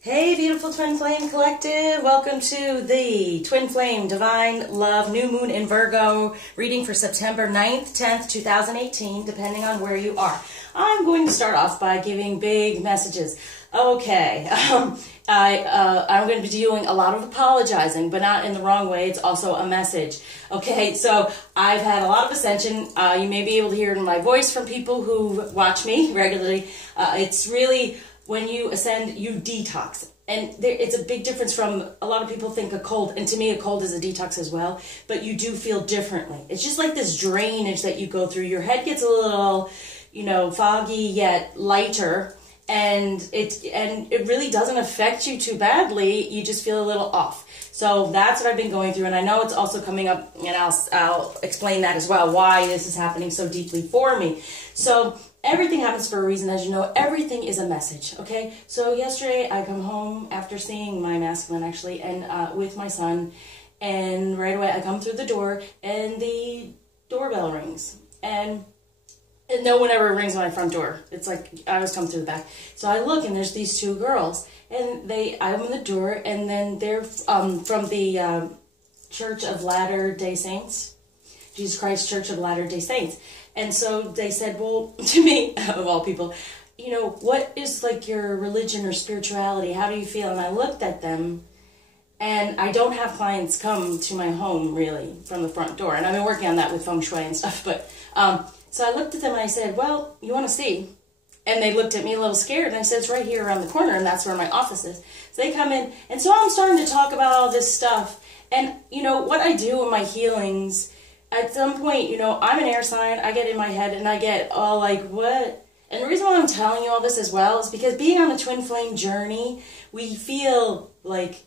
Hey beautiful Twin Flame Collective, welcome to the Twin Flame Divine Love New Moon in Virgo reading for September 9th, 10th, 2018, depending on where you are. I'm going to start off by giving big messages. Okay, I'm going to be doing a lot of apologizing, but not in the wrong way. It's also a message. Okay, so I've had a lot of ascension. You may be able to hear it in my voice from people who watch me regularly. It's really, when you ascend, you detox. And it's a big difference from, a lot of people think a cold, and to me a cold is a detox as well, but you do feel differently. It's just like this drainage that you go through. Your head gets a little, foggy yet lighter. And it really doesn't affect you too badly. You just feel a little off. So that's what I've been going through, and I know it's also coming up, and I'll explain that as well, why this is happening so deeply for me. So everything happens for a reason, as you know. Everything is a message, okay? So yesterday I come home after seeing my masculine, actually, and with my son, and right away I come through the door, and the doorbell rings, and no one ever rings my front door. It's like I always come through the back. So I look, and there's these two girls, and I open the door, and then they're from the Church of Latter-day Saints, Jesus Christ Church of Latter-day Saints. And so they said, well, to me, of all people, what is like your religion or spirituality? How do you feel? And I looked at them, and I don't have clients come to my home, really, from the front door. And I've been working on that with feng shui and stuff, but so I looked at them and I said, well, you want to see? And they looked at me a little scared, and I said, it's right here around the corner, and that's where my office is. So they come in, and so I'm starting to talk about all this stuff. And, what I do in my healings, at some point, I'm an air sign, I get in my head, and I get all like, what? And the reason why I'm telling you all this as well is because being on the twin flame journey, we feel like,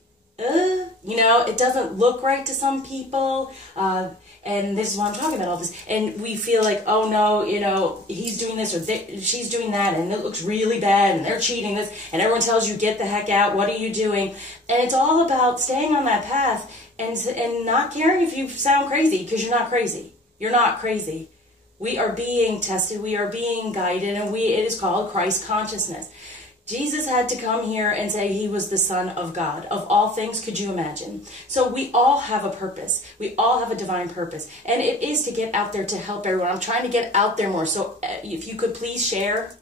it doesn't look right to some people, and this is why I'm talking about all this, and we feel like, oh no, he's doing this, or she's doing that, and it looks really bad, and they're cheating this, and everyone tells you, get the heck out, what are you doing? And it's all about staying on that path, and not caring if you sound crazy, because you're not crazy. You're not crazy. We are being tested, we are being guided, and it is called Christ consciousness. Jesus had to come here and say he was the Son of God. Of all things, could you imagine? So we all have a purpose. We all have a divine purpose. And it is to get out there to help everyone. I'm trying to get out there more. So if you could please share,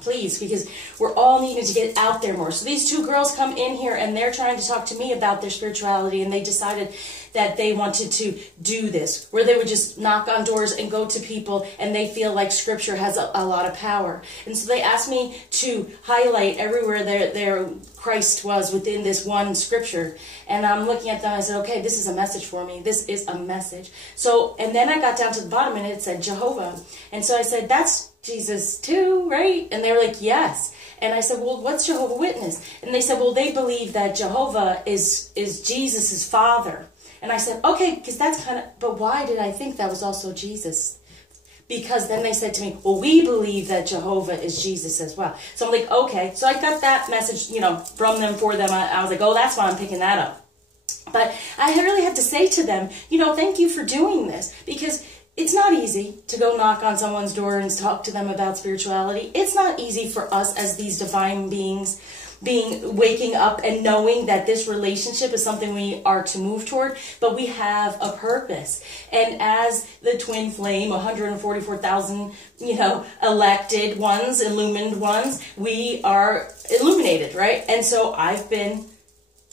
please, because we're all needing to get out there more. So these two girls come in here, and they're trying to talk to me about their spirituality, and they decided that they wanted to do this, where they would just knock on doors and go to people, and they feel like scripture has a lot of power. And so they asked me to highlight everywhere their Christ was within this one scripture. And I'm looking at them, I said, okay, this is a message for me. This is a message. So, and then I got down to the bottom, and it said Jehovah. And so I said, that's Jesus too, right? And they were like, yes. And I said, well, what's Jehovah Witness? And they said, well, they believe that Jehovah is Jesus's father. And I said, okay, because that's kind of, but why did I think that was also Jesus? Because then they said to me, well, we believe that Jehovah is Jesus as well. So I'm like, okay. So I got that message, from them, for them. I was like, oh, that's why I'm picking that up. But I really had to say to them, thank you for doing this, because it's not easy to go knock on someone's door and talk to them about spirituality. It's not easy for us as these divine beings waking up and knowing that this relationship is something we are to move toward, but we have a purpose. And as the twin flame, 144,000, elected ones, illumined ones, we are illuminated, right? And so I've been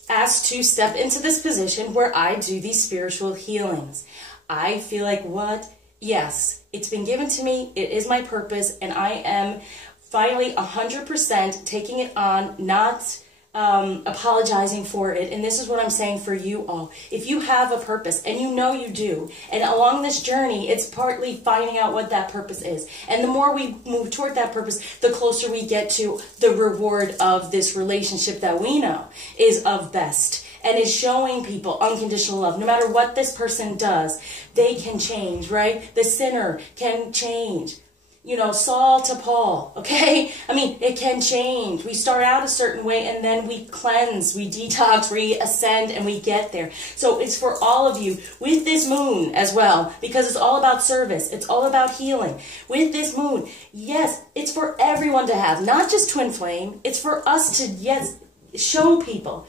asked to step into this position where I do these spiritual healings. I feel like, what? Yes, it's been given to me. It is my purpose, and I am finally 100% taking it on, not apologizing for it. And this is what I'm saying for you all. If you have a purpose, and you do, and along this journey, it's partly finding out what that purpose is. And the more we move toward that purpose, the closer we get to the reward of this relationship that we know is of best, and is showing people unconditional love. No matter what this person does, they can change, right? The sinner can change. you know, Saul to Paul, okay? I mean, it can change. We start out a certain way and then we cleanse, we detox, we ascend, and we get there. So it's for all of you with this moon as well, because it's all about service. It's all about healing. With this moon, yes, it's for everyone to have, not just twin flame. It's for us to, yes, show people.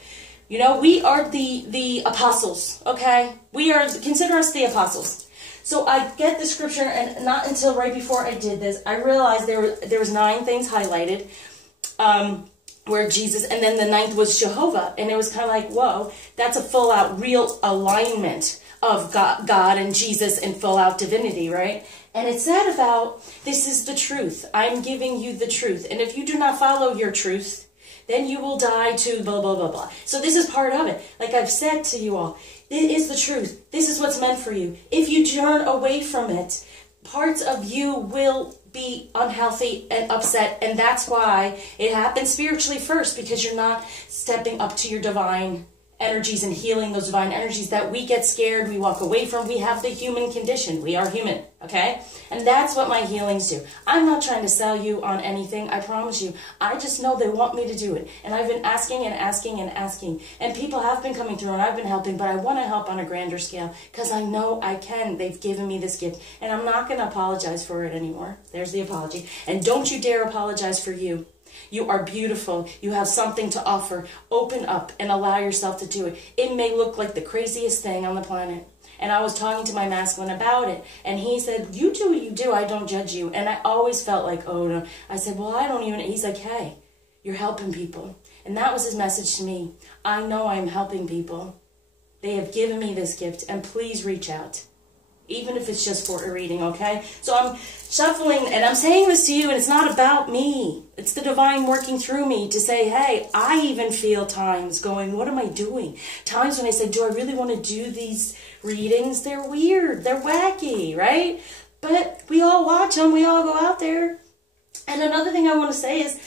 You know, we are the apostles, okay? Consider us the apostles. So I get the scripture, and not until right before I did this, I realized there was 9 things highlighted where Jesus, and then the 9th was Jehovah. And it was kind of like, whoa, that's a full-out real alignment of God and Jesus and full-out divinity, right? And it said about, this is the truth. I'm giving you the truth. And if you do not follow your truth, then you will die to blah, blah, blah, blah. So this is part of it. Like I've said to you all, it is the truth. This is what's meant for you. If you turn away from it, parts of you will be unhealthy and upset. And that's why it happens spiritually first, because you're not stepping up to your divine energies and healing those divine energies that we get scared, we walk away from. We have the human condition. We are human, okay? And that's what my healings do. I'm not trying to sell you on anything, I promise you. I just know they want me to do it. And I've been asking and asking and asking. And people have been coming through and I've been helping, but I want to help on a grander scale because I know I can. They've given me this gift. And I'm not going to apologize for it anymore. There's the apology. And don't you dare apologize for you. You are beautiful. You have something to offer. Open up and allow yourself to do it. It may look like the craziest thing on the planet. And I was talking to my masculine about it. And he said, you do what you do. I don't judge you. And I always felt like, oh, no. I said, well, I don't even. He's like, hey, you're helping people. And that was his message to me. I know I'm helping people. They have given me this gift. And please reach out. Even if it's just for a reading, okay? So I'm shuffling, and I'm saying this to you, and it's not about me. It's the divine working through me to say, hey, I even feel times going, what am I doing? Times when I say, do I really want to do these readings? They're weird. They're wacky, right? But we all watch them. We all go out there. And another thing I want to say is,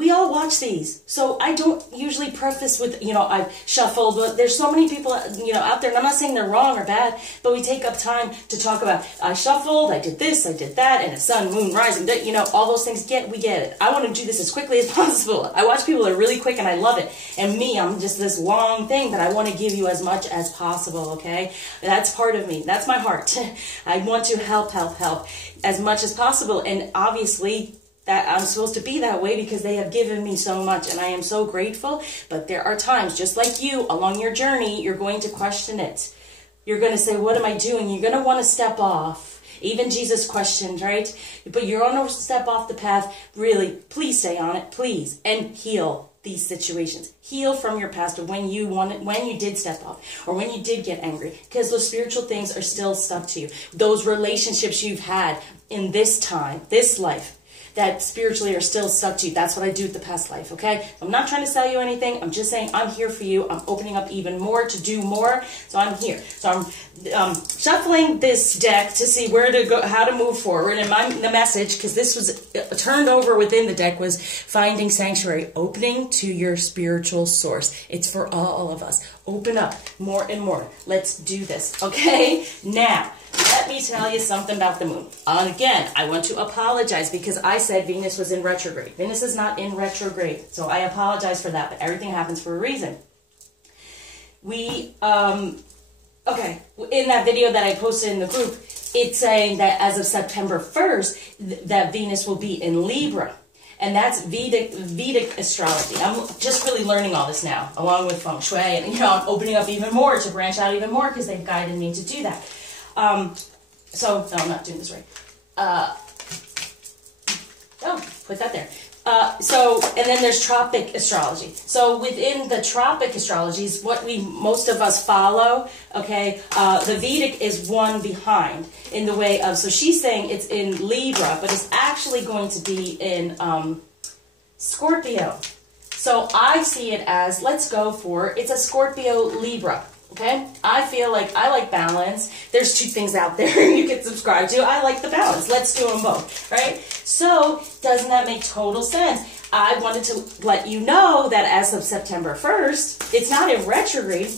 we all watch these, so I don't usually preface with, you know, I've shuffled, but there's so many people, you know, out there, and I'm not saying they're wrong or bad, but we take up time to talk about, I shuffled, I did this, I did that, and a sun, moon, rising, you know, all those things, we get it. I want to do this as quickly as possible. I watch people that are really quick, and I love it, and me, I'm just this long thing, but I want to give you as much as possible, okay? That's part of me. That's my heart. I want to help as much as possible, and obviously, that I'm supposed to be that way because they have given me so much and I am so grateful. But there are times, just like you, along your journey, you're going to question it. You're going to say, what am I doing? You're going to want to step off. Even Jesus questioned, right? But you're going to step off the path. Really, please stay on it, please. And heal these situations. Heal from your past of when you did step off or when you did get angry. Because those spiritual things are still stuck to you. Those relationships you've had in this time, this life, that spiritually are still stuck to you. That's what I do with the past life, okay? I'm not trying to sell you anything. I'm just saying I'm here for you. I'm opening up even more to do more. So I'm here. So I'm shuffling this deck to see where to go, how to move forward. And the message, because this was turned over within the deck, was finding sanctuary, opening to your spiritual source. It's for all of us. Open up more and more. Let's do this, okay? Now, let me tell you something about the moon. Again, I want to apologize because I said Venus was in retrograde. Venus is not in retrograde, so I apologize for that, but everything happens for a reason. Okay, in that video that I posted in the group, it's saying that as of September 1st, that Venus will be in Libra. And that's Vedic astrology. I'm just really learning all this now, along with feng shui, and you know, I'm opening up even more to branch out even more because they've guided me to do that. No, I'm not doing this right. Put that there. And then there's tropic astrology. So within the tropic astrologies, what most of us follow, okay, the Vedic is one behind in the way of, so she's saying it's in Libra, but it's actually going to be in Scorpio. So I see it as, it's a Scorpio Libra. Okay, I feel like I like balance. There's 2 things out there you can subscribe to. I like the balance. Let's do them both, right? So, doesn't that make total sense? I wanted to let you know that as of September 1st, it's not in retrograde,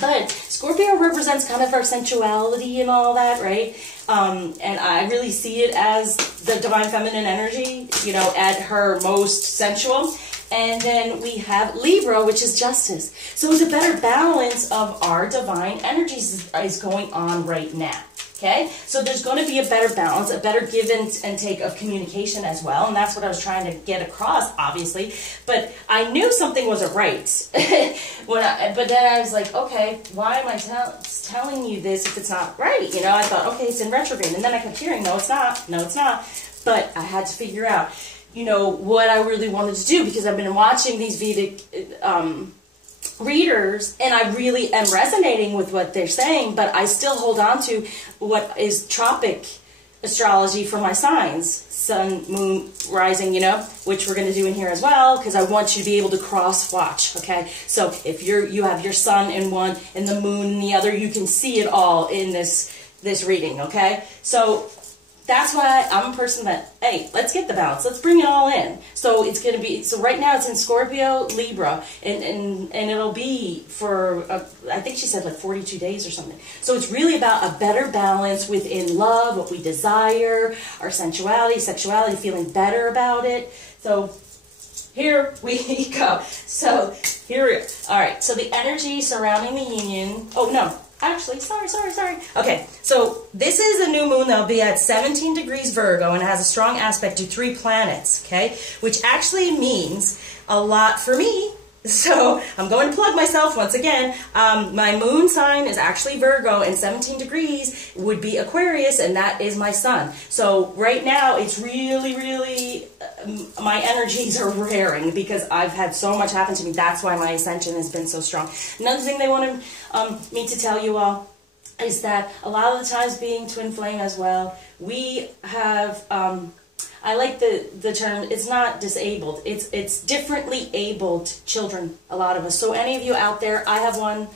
but Scorpio represents kind of our sensuality and all that, right? And I really see it as the divine feminine energy, you know, at her most sensual. And then we have Libra, which is justice. So it's a better balance of our divine energies is going on right now. Okay, so there's going to be a better balance, a better give and take of communication as well, and that's what I was trying to get across, obviously. But I knew something wasn't right. But then I was like, okay, why am I telling you this if it's not right? You know, I thought, okay, it's in retrograde, and then I kept hearing, no, it's not, no, it's not. But I had to figure out, you know, what I really wanted to do, because I've been watching these Vedic readers, and I really am resonating with what they're saying, but I still hold on to what is tropic astrology for my signs, sun, moon, rising, you know, which we're going to do in here as well, because I want you to be able to cross watch. Okay, so if you have your sun in one and the moon in the other, you can see it all in this reading. Okay, so that's why I'm a person that, hey, let's get the balance. Let's bring it all in. So it's going to be, so right now it's in Scorpio, Libra, and it'll be for, I think she said like 42 days or something. So it's really about a better balance within love, what we desire, our sensuality, sexuality, feeling better about it. So here we go. So here, all right, so the energy surrounding the union, oh no. Actually, sorry. Okay, so this is a new moon that'll be at 17 degrees Virgo, and it has a strong aspect to 3 planets, okay? Which actually means a lot for me. So I'm going to plug myself once again. My moon sign is actually Virgo, and 17 degrees would be Aquarius, and that is my sun. So right now, it's really, my energies are raring because I've had so much happen to me. That's why my ascension has been so strong. Another thing they wanted me to tell you all is that a lot of the times, being twin flame as well, we have... I like the term, it's not disabled, it's differently abled children, a lot of us. So any of you out there, I have one,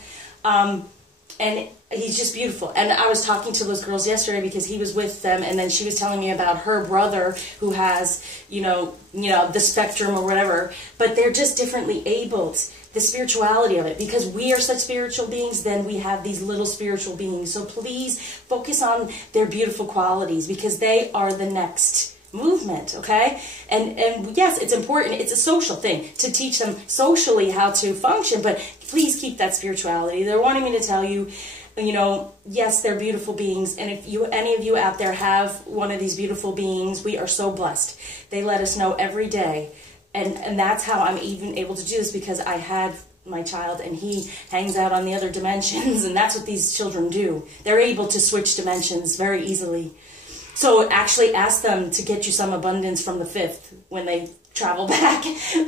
and he's just beautiful. And I was talking to those girls yesterday because he was with them, and then she was telling me about her brother who has, you know, the spectrum or whatever, but they're just differently abled. The spirituality of it, because we are such spiritual beings, then we have these little spiritual beings. So please focus on their beautiful qualities, because they are the next movement, okay? And yes, it's important. It's a social thing to teach them socially how to function, but please keep that spirituality. They're wanting me to tell you, you know, yes, they're beautiful beings, and if any of you out there have one of these beautiful beings, we are so blessed. They let us know every day, and that's how I'm even able to do this, because I had my child and he hangs out on the other dimensions, and that's what these children do. They're able to switch dimensions very easily. So actually ask them to get you some abundance from the 5th when they travel back.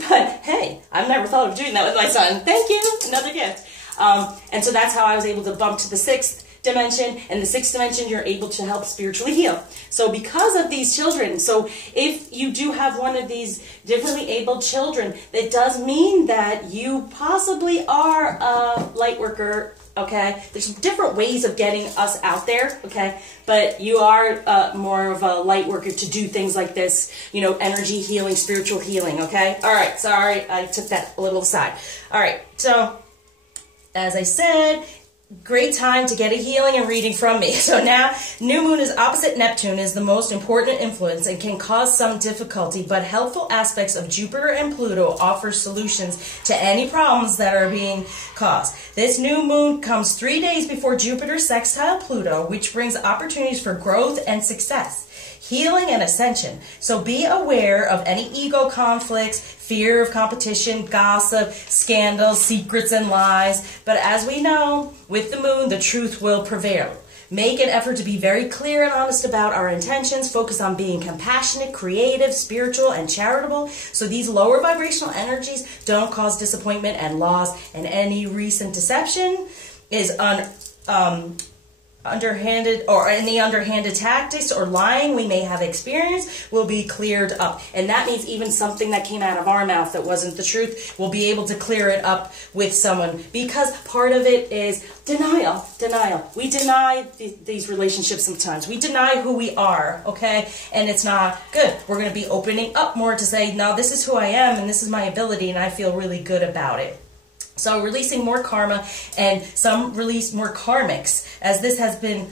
But hey, I've never thought of doing that with my son. Thank you, another gift. And so that's how I was able to bump to the 6th dimension. And the 6th dimension, you're able to help spiritually heal. So because of these children, so if you do have one of these differently abled children, it does mean that you possibly are a light worker. Okay, there's different ways of getting us out there, okay, but you are more of a light worker to do things like this, you know, energy healing, spiritual healing, okay? All right, sorry, I took that a little aside. All right, so as I said, great time to get a healing and reading from me. So now, new moon is opposite Neptune, is the most important influence and can cause some difficulty, but helpful aspects of Jupiter and Pluto offer solutions to any problems that are being caused. This new moon comes 3 days before Jupiter sextile Pluto, which brings opportunities for growth and success, healing and ascension. So be aware of any ego conflicts, fear of competition, gossip, scandals, secrets, and lies. But as we know, with the moon, the truth will prevail. Make an effort to be very clear and honest about our intentions. Focus on being compassionate, creative, spiritual, and charitable, so these lower vibrational energies don't cause disappointment and loss, and any recent deception is underhanded, or any underhanded tactics or lying we may have experienced will be cleared up. And that means even something that came out of our mouth that wasn't the truth, we'll be able to clear it up with someone, because part of it is denial. We deny these relationships sometimes. We deny who we are, okay? And it's not good. We're going to be opening up more to say, no, this is who I am and this is my ability and I feel really good about it. So releasing more karma, and some release more karmics, as this has been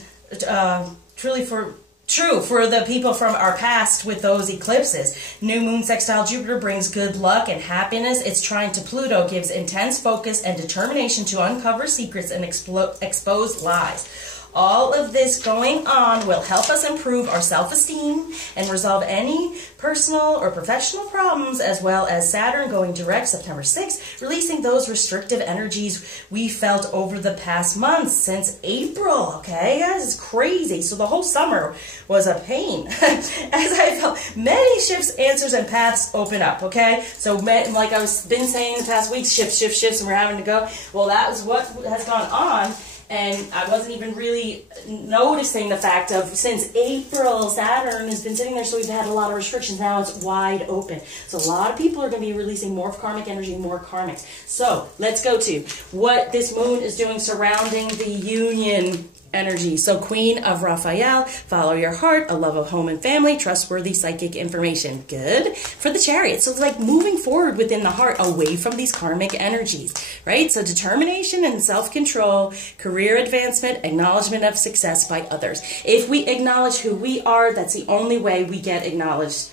true for the people from our past with those eclipses. New moon sextile Jupiter brings good luck and happiness. Its trine to Pluto gives intense focus and determination to uncover secrets and expose lies. All of this going on will help us improve our self-esteem and resolve any personal or professional problems, as well as Saturn going direct September 6th, releasing those restrictive energies we felt over the past months since April. Okay, guys, it's crazy. So the whole summer was a pain. As I felt many shifts, answers, and paths open up. Okay, so like I've been saying the past weeks, shifts, and we're having to go. Well, that was what has gone on. And I wasn't even really noticing the fact of, since April, Saturn has been sitting there, so we've had a lot of restrictions. Now it's wide open. So a lot of people are going to be releasing more karmic energy, more karmics. So let's go to what this moon is doing surrounding the union energy. So Queen of Raphael, follow your heart, a love of home and family, trustworthy psychic information. Good for the Chariot. So it's like moving forward within the heart, away from these karmic energies, right? So determination and self-control, career advancement, acknowledgement of success by others. If we acknowledge who we are, that's the only way we get acknowledged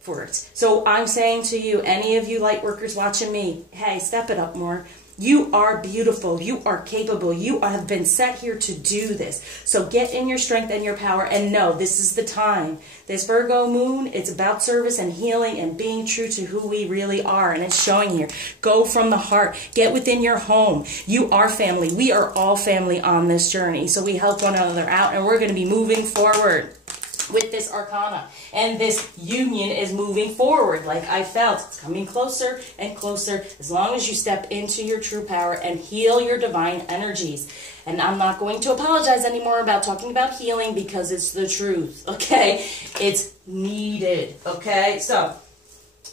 for it. So I'm saying to you, any of you light workers watching me, hey, step it up more. You are beautiful. You are capable. You have been set here to do this. So get in your strength and your power and know this is the time. This Virgo moon, it's about service and healing and being true to who we really are. And it's showing here. Go from the heart. Get within your home. You are family. We are all family on this journey. So we help one another out, and we're going to be moving forward with this arcana, and this union is moving forward. Like I felt, it's coming closer and closer as long as you step into your true power and heal your divine energies. And I'm not going to apologize anymore about talking about healing, because it's the truth, okay? It's needed, okay? So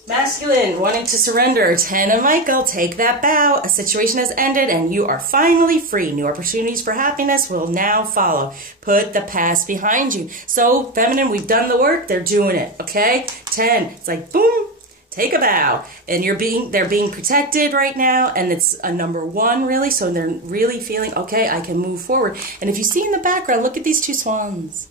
masculine, wanting to surrender. 10 of Michael, take that bow. A situation has ended and you are finally free. New opportunities for happiness will now follow. Put the past behind you. So feminine, we've done the work. They're doing it, okay? 10, it's like boom, take a bow. And they're being protected right now, and it's a number 1 really. So they're really feeling, okay, I can move forward. And if you see in the background, look at these 2 swans.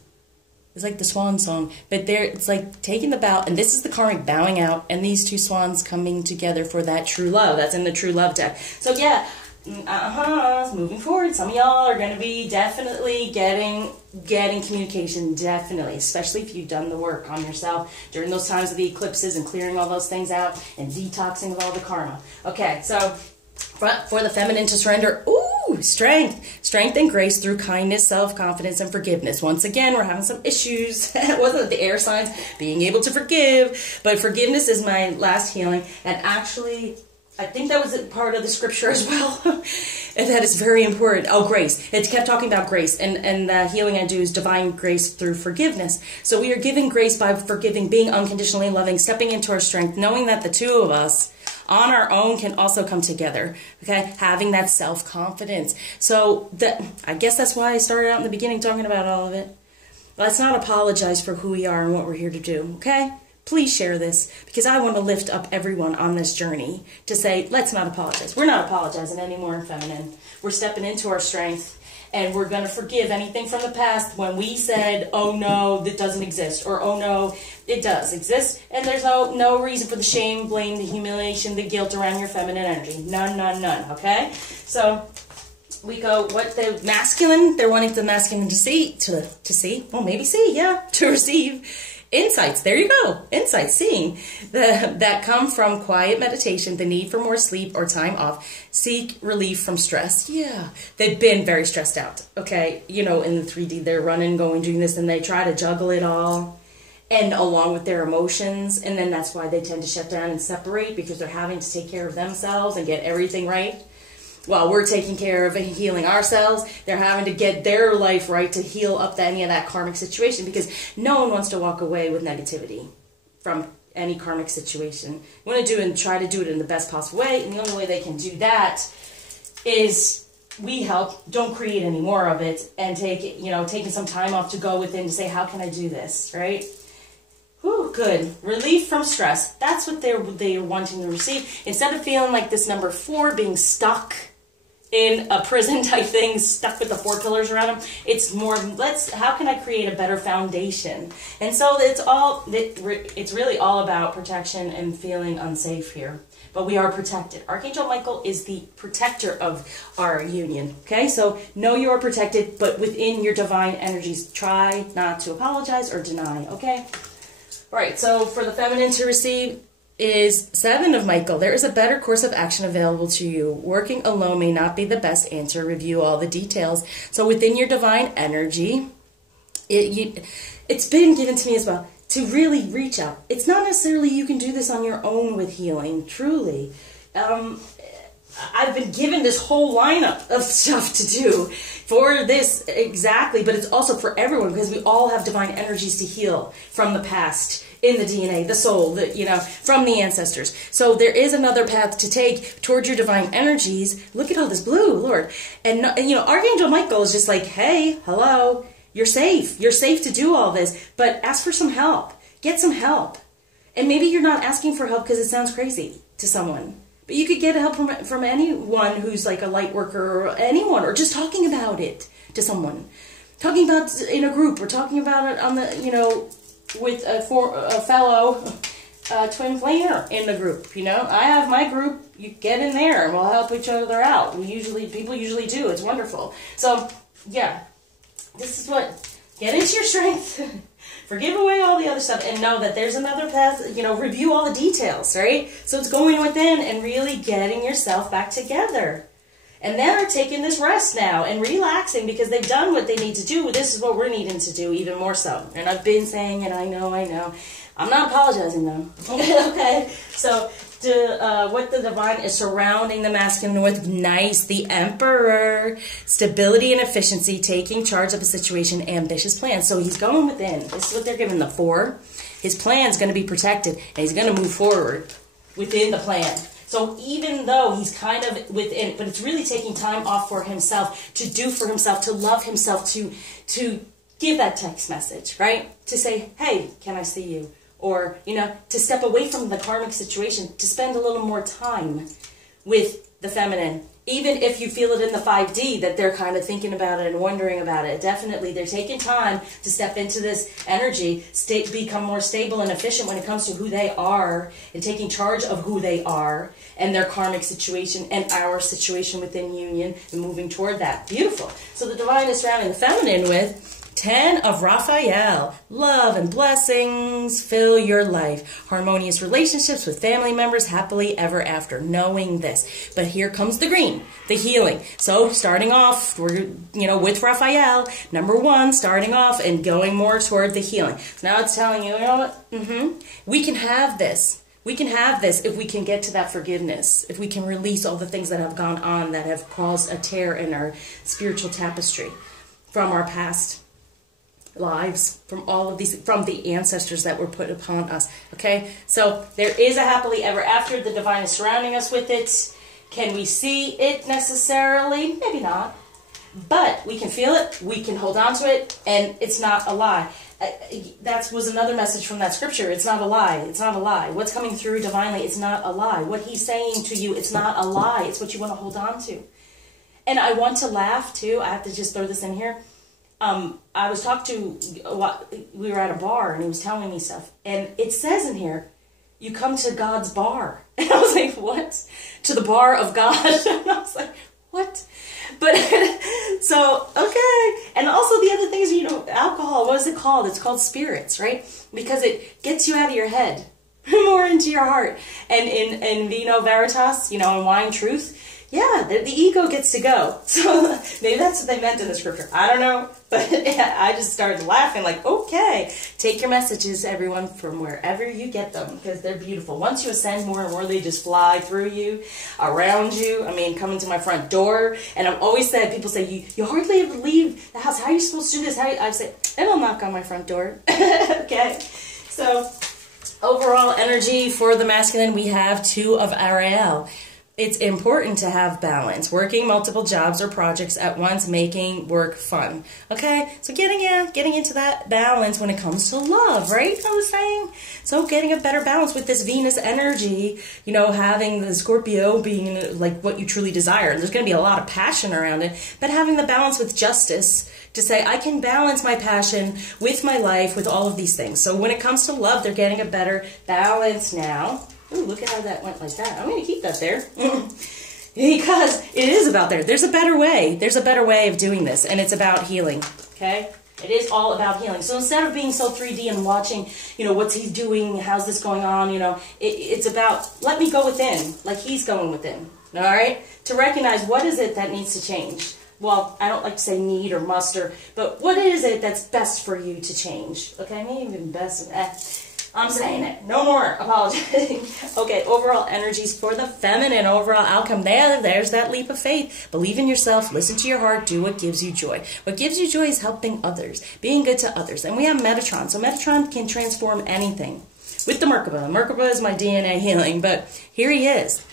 It's like the swan song, but it's like taking the bow, and this is the karmic bowing out, and these 2 swans coming together for that true love. That's in the true love deck. So yeah, moving forward. Some of y'all are going to be definitely getting communication, definitely, especially if you've done the work on yourself during those times of the eclipses and clearing all those things out and detoxing of all the karma. Okay, so for the feminine to surrender, ooh, strength and grace through kindness, self-confidence, and forgiveness. Once again, we're having some issues. It wasn't the air signs being able to forgive, but forgiveness is my last healing. And actually, I think that was a part of the scripture as well. And that is very important. Oh, grace. It kept talking about grace. And the healing I do is divine grace through forgiveness. So we are giving grace by forgiving, being unconditionally loving, stepping into our strength, knowing that the 2 of us on our own can also come together, okay? Having that self-confidence. So I guess that's why I started out in the beginning talking about all of it. Let's not apologize for who we are and what we're here to do, okay? Please share this, because I want to lift up everyone on this journey to say, let's not apologize. We're not apologizing anymore, feminine. We're stepping into our strength, and we're going to forgive anything from the past when we said, oh no, that doesn't exist, or oh no, it does exist, and there's no reason for the shame, blame, the humiliation, the guilt around your feminine energy. None, okay? So we go, what the masculine, they're wanting the masculine to receive insights. There you go. Insights, seeing that come from quiet meditation, the need for more sleep or time off, seek relief from stress. Yeah, they've been very stressed out. Okay, you know, in the 3D, they're running, going, doing this, and they try to juggle it all, and along with their emotions, and then that's why they tend to shut down and separate, because they're having to take care of themselves and get everything right. While we're taking care of and healing ourselves, they're having to get their life right to heal up any of that karmic situation, because no one wants to walk away with negativity from any karmic situation. You want to do and try to do it in the best possible way, and the only way they can do that is we help, don't create any more of it, and taking some time off to go within to say, how can I do this, right? Whew, good. Relief from stress. That's what they're wanting to receive. Instead of feeling like this number 4 being stuck in a prison type thing, stuck with the 4 pillars around him. It's more, how can I create a better foundation? And so it's really all about protection and feeling unsafe here. But we are protected. Archangel Michael is the protector of our union. Okay, so know you are protected, but within your divine energies, try not to apologize or deny. Okay? All right, so for the feminine to receive is 7 of Michael. There is a better course of action available to you. Working alone may not be the best answer. Review all the details. So within your divine energy, it's been given to me as well to really reach out. It's not necessarily you can do this on your own with healing, truly. I've been given this whole lineup of stuff to do for this exactly, but it's also for everyone because we all have divine energies to heal from the past, in the DNA, the soul, from the ancestors. So there is another path to take towards your divine energies. Look at all this blue, Lord. And, Archangel Michael is just like, hey, hello, you're safe. You're safe to do all this, but ask for some help. Get some help. And maybe you're not asking for help because it sounds crazy to someone. But you could get help from anyone who's like a light worker or anyone, or just talking about it to someone. Talking about it in a group or talking about it on the, with a fellow twin flamer in the group. I have my group. You get in there and we'll help each other out. People usually do. It's wonderful. So yeah, this is get into your strength. Forgive away all the other stuff and know that there's another path, review all the details, right? So it's going within and really getting yourself back together. And they're taking this rest now and relaxing because they've done what they need to do. This is what we're needing to do even more so. And I've been saying it, I know. I'm not apologizing though. Okay? So what the divine is surrounding the masculine with, nice, the Emperor, stability and efficiency, taking charge of a situation, ambitious plans. So he's going within. This is what they're giving the 4. His plan is going to be protected, and he's going to move forward within the plan. So even though he's kind of within, but it's really taking time off for himself, to do for himself, to love himself, to give that text message, right? To say, hey, can I see you? Or, to step away from the karmic situation, to spend a little more time with the feminine. Even if you feel it in the 5D that they're kind of thinking about it and wondering about it, definitely they're taking time to step into this energy, become more stable and efficient when it comes to who they are and taking charge of who they are and their karmic situation and our situation within union and moving toward that. Beautiful. So the divine is surrounding the feminine with 10 of Raphael. Love and blessings fill your life. Harmonious relationships with family members, happily ever after. Knowing this. But here comes the green, the healing. So starting off, we're, with Raphael, number 1, starting off and going more toward the healing. So now it's telling you, what? We can have this. We can have this if we can get to that forgiveness. If we can release all the things that have gone on that have caused a tear in our spiritual tapestry from our past lives, from all of these, from the ancestors that were put upon us. Okay, so there is a happily ever after. The divine is surrounding us with it. Can we see it necessarily? Maybe not, but we can feel it, we can hold on to it, and it's not a lie. That was another message from that scripture. It's not a lie. It's not a lie. What's coming through divinely, it's not a lie. What he's saying to you, it's not a lie. It's what you want to hold on to. And I want to laugh too. I have to just throw this in here. I was talking to, we were at a bar and he was telling me stuff. And it says in here, you come to God's bar. And I was like, what? To the bar of God? And I was like, what? But, so, okay. And also the other thing is, alcohol, what is it called? It's called spirits, right? Because it gets you out of your head, more into your heart. And in Vino Veritas, in Wine Truth, yeah, the ego gets to go. So maybe that's what they meant in the scripture. I don't know. But I just started laughing like, okay, take your messages, everyone, from wherever you get them, because they're beautiful. Once you ascend more and more, they just fly through you, around you. I mean, coming to my front door. And I've always said, people say, you hardly ever leave the house. How are you supposed to do this? I say, it'll knock on my front door. Okay. So overall energy for the masculine, we have 2 of Ariel. it's important to have balance. Working multiple jobs or projects at once, making work fun. Okay, so getting into that balance when it comes to love, right? I was saying. So getting a better balance with this Venus energy, you know, having the Scorpio being like what you truly desire. There's going to be a lot of passion around it, but having the balance with justice to say, I can balance my passion with my life, with all of these things. So when it comes to love, they're getting a better balance now. Ooh, look at how that went like that. I'm going to keep that there. Because it is about there. There's a better way. There's a better way of doing this, and it's about healing, okay? It is all about healing. So instead of being so 3D and watching, you know, what's he doing, how's this going on, you know, it's about, let me go within, like he's going within, all right? To recognize what is it that needs to change. Well, I don't like to say need or must, but what is it that's best for you to change? Okay, maybe even best. I'm saying it. No more apologizing. Okay, overall energies for the feminine, overall outcome. There's that leap of faith. Believe in yourself. Listen to your heart. Do what gives you joy. What gives you joy is helping others, being good to others. And we have Metatron. So Metatron can transform anything. With the Merkaba. Merkaba is my DNA healing, but here he is.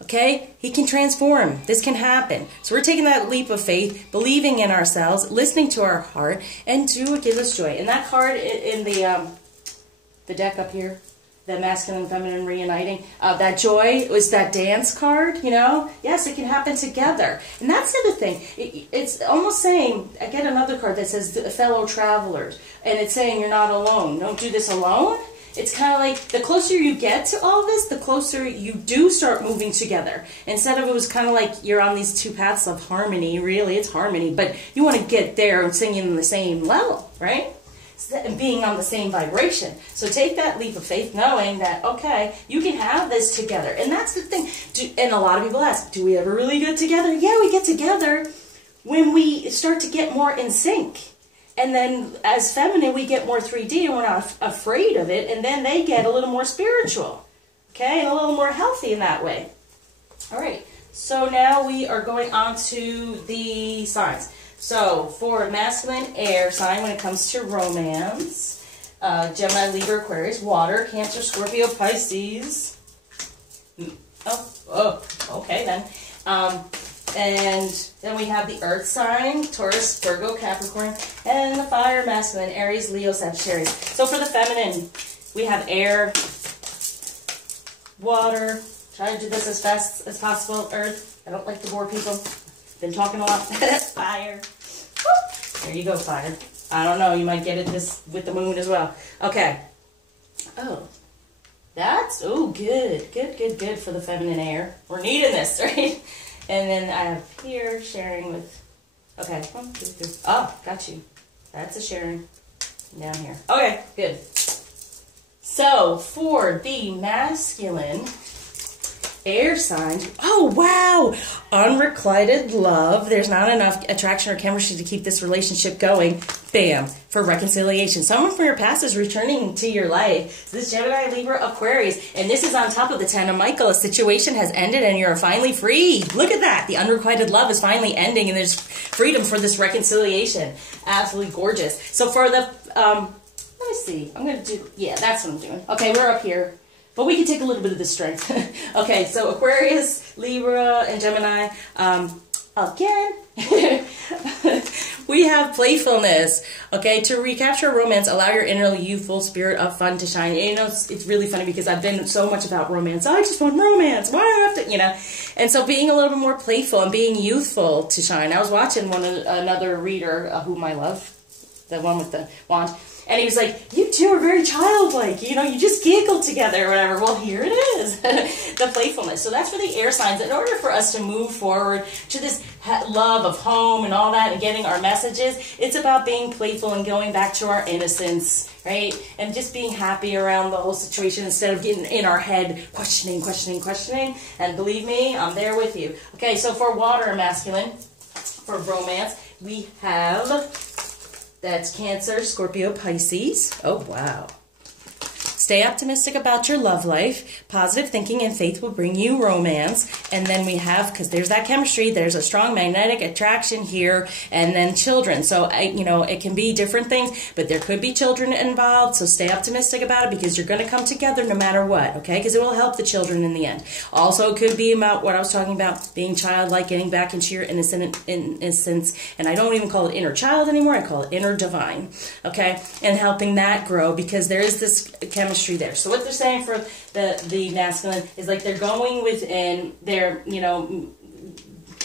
Okay? He can transform. This can happen. So we're taking that leap of faith, believing in ourselves, listening to our heart, and do what gives us joy. And that card in the deck up here, the masculine and feminine reuniting, that joy was that dance card, you know? Yes, it can happen together. And that's the other thing. It's almost saying, I get another card that says fellow travelers, and it's saying you're not alone. Don't do this alone. It's kind of like the closer you get to all this, the closer you do start moving together. Instead of it was kind of like you're on these two paths of harmony, really, it's harmony, but you want to get there and singing on the same level, right? And being on the same vibration. So take that leap of faith knowing that, okay, you can have this together. And that's the thing. And a lot of people ask, do we ever really get together? Yeah, we get together when we start to get more in sync. And then as feminine, we get more 3D and we're not afraid of it. And then they get a little more spiritual. Okay, and a little more healthy in that way. All right, so now we are going on to the signs. So, for masculine air sign, when it comes to romance, Gemini, Libra, Aquarius, water, Cancer, Scorpio, Pisces. Okay then. And then we have the earth sign, Taurus, Virgo, Capricorn, and the fire, masculine, Aries, Leo, Sagittarius. So for the feminine, we have air, water. Try to do this as fast as possible. Earth. I don't like to bore people. Been talking a lot. Fire. There you go, fire. I don't know. You might get it this with the moon as well. Okay. Oh. That's, oh, good. Good for the feminine air. We're needing this, right? And then I have here sharing with, okay. 1, 2, 3. Oh, got you. That's a sharing down here. Okay, good. So, for the masculine air signs, oh wow, unrequited love. There's not enough attraction or chemistry to keep this relationship going. Bam, for reconciliation. Someone from your past is returning to your life. This Gemini, Libra, Aquarius, and this is on top of the Ten of Michael. A situation has ended and you're finally free. Look at that. The unrequited love is finally ending and there's freedom for this reconciliation. Absolutely gorgeous. So for the, let me see. I'm going to do, yeah, that's what I'm doing. Okay, we're up here. But we can take a little bit of the strength. Okay, so Aquarius, Libra, and Gemini. Again, we have playfulness. Okay, to recapture romance, allow your inner youthful spirit of fun to shine. You know, it's really funny because I've been so much about romance. I just want romance. Why do I have to, you know? And so being a little bit more playful and being youthful to shine. I was watching another reader whom I love, the one with the wand. And he was like, you two are very childlike, you know, you just giggle together or whatever. Well, here it is, the playfulness. So that's for the air signs. In order for us to move forward to this love of home and all that and getting our messages, it's about being playful and going back to our innocence, right? And just being happy around the whole situation instead of getting in our head, questioning. And believe me, I'm there with you. Okay, so for water masculine, for romance, we have... that's Cancer, Scorpio, Pisces. Oh, wow. stay optimistic about your love life. Positive thinking and faith will bring you romance. And then we have, because there's that chemistry, there's a strong magnetic attraction here, and then children. So, you know, it can be different things, but there could be children involved. So stay optimistic about it, because you're going to come together no matter what, okay? Because it will help the children in the end. Also, it could be about what I was talking about, being childlike, getting back into your innocence, and I don't even call it inner child anymore, I call it inner divine, okay? And helping that grow, because there is this chemistry there. So what they're saying for the masculine is like they're going within, they're, you know,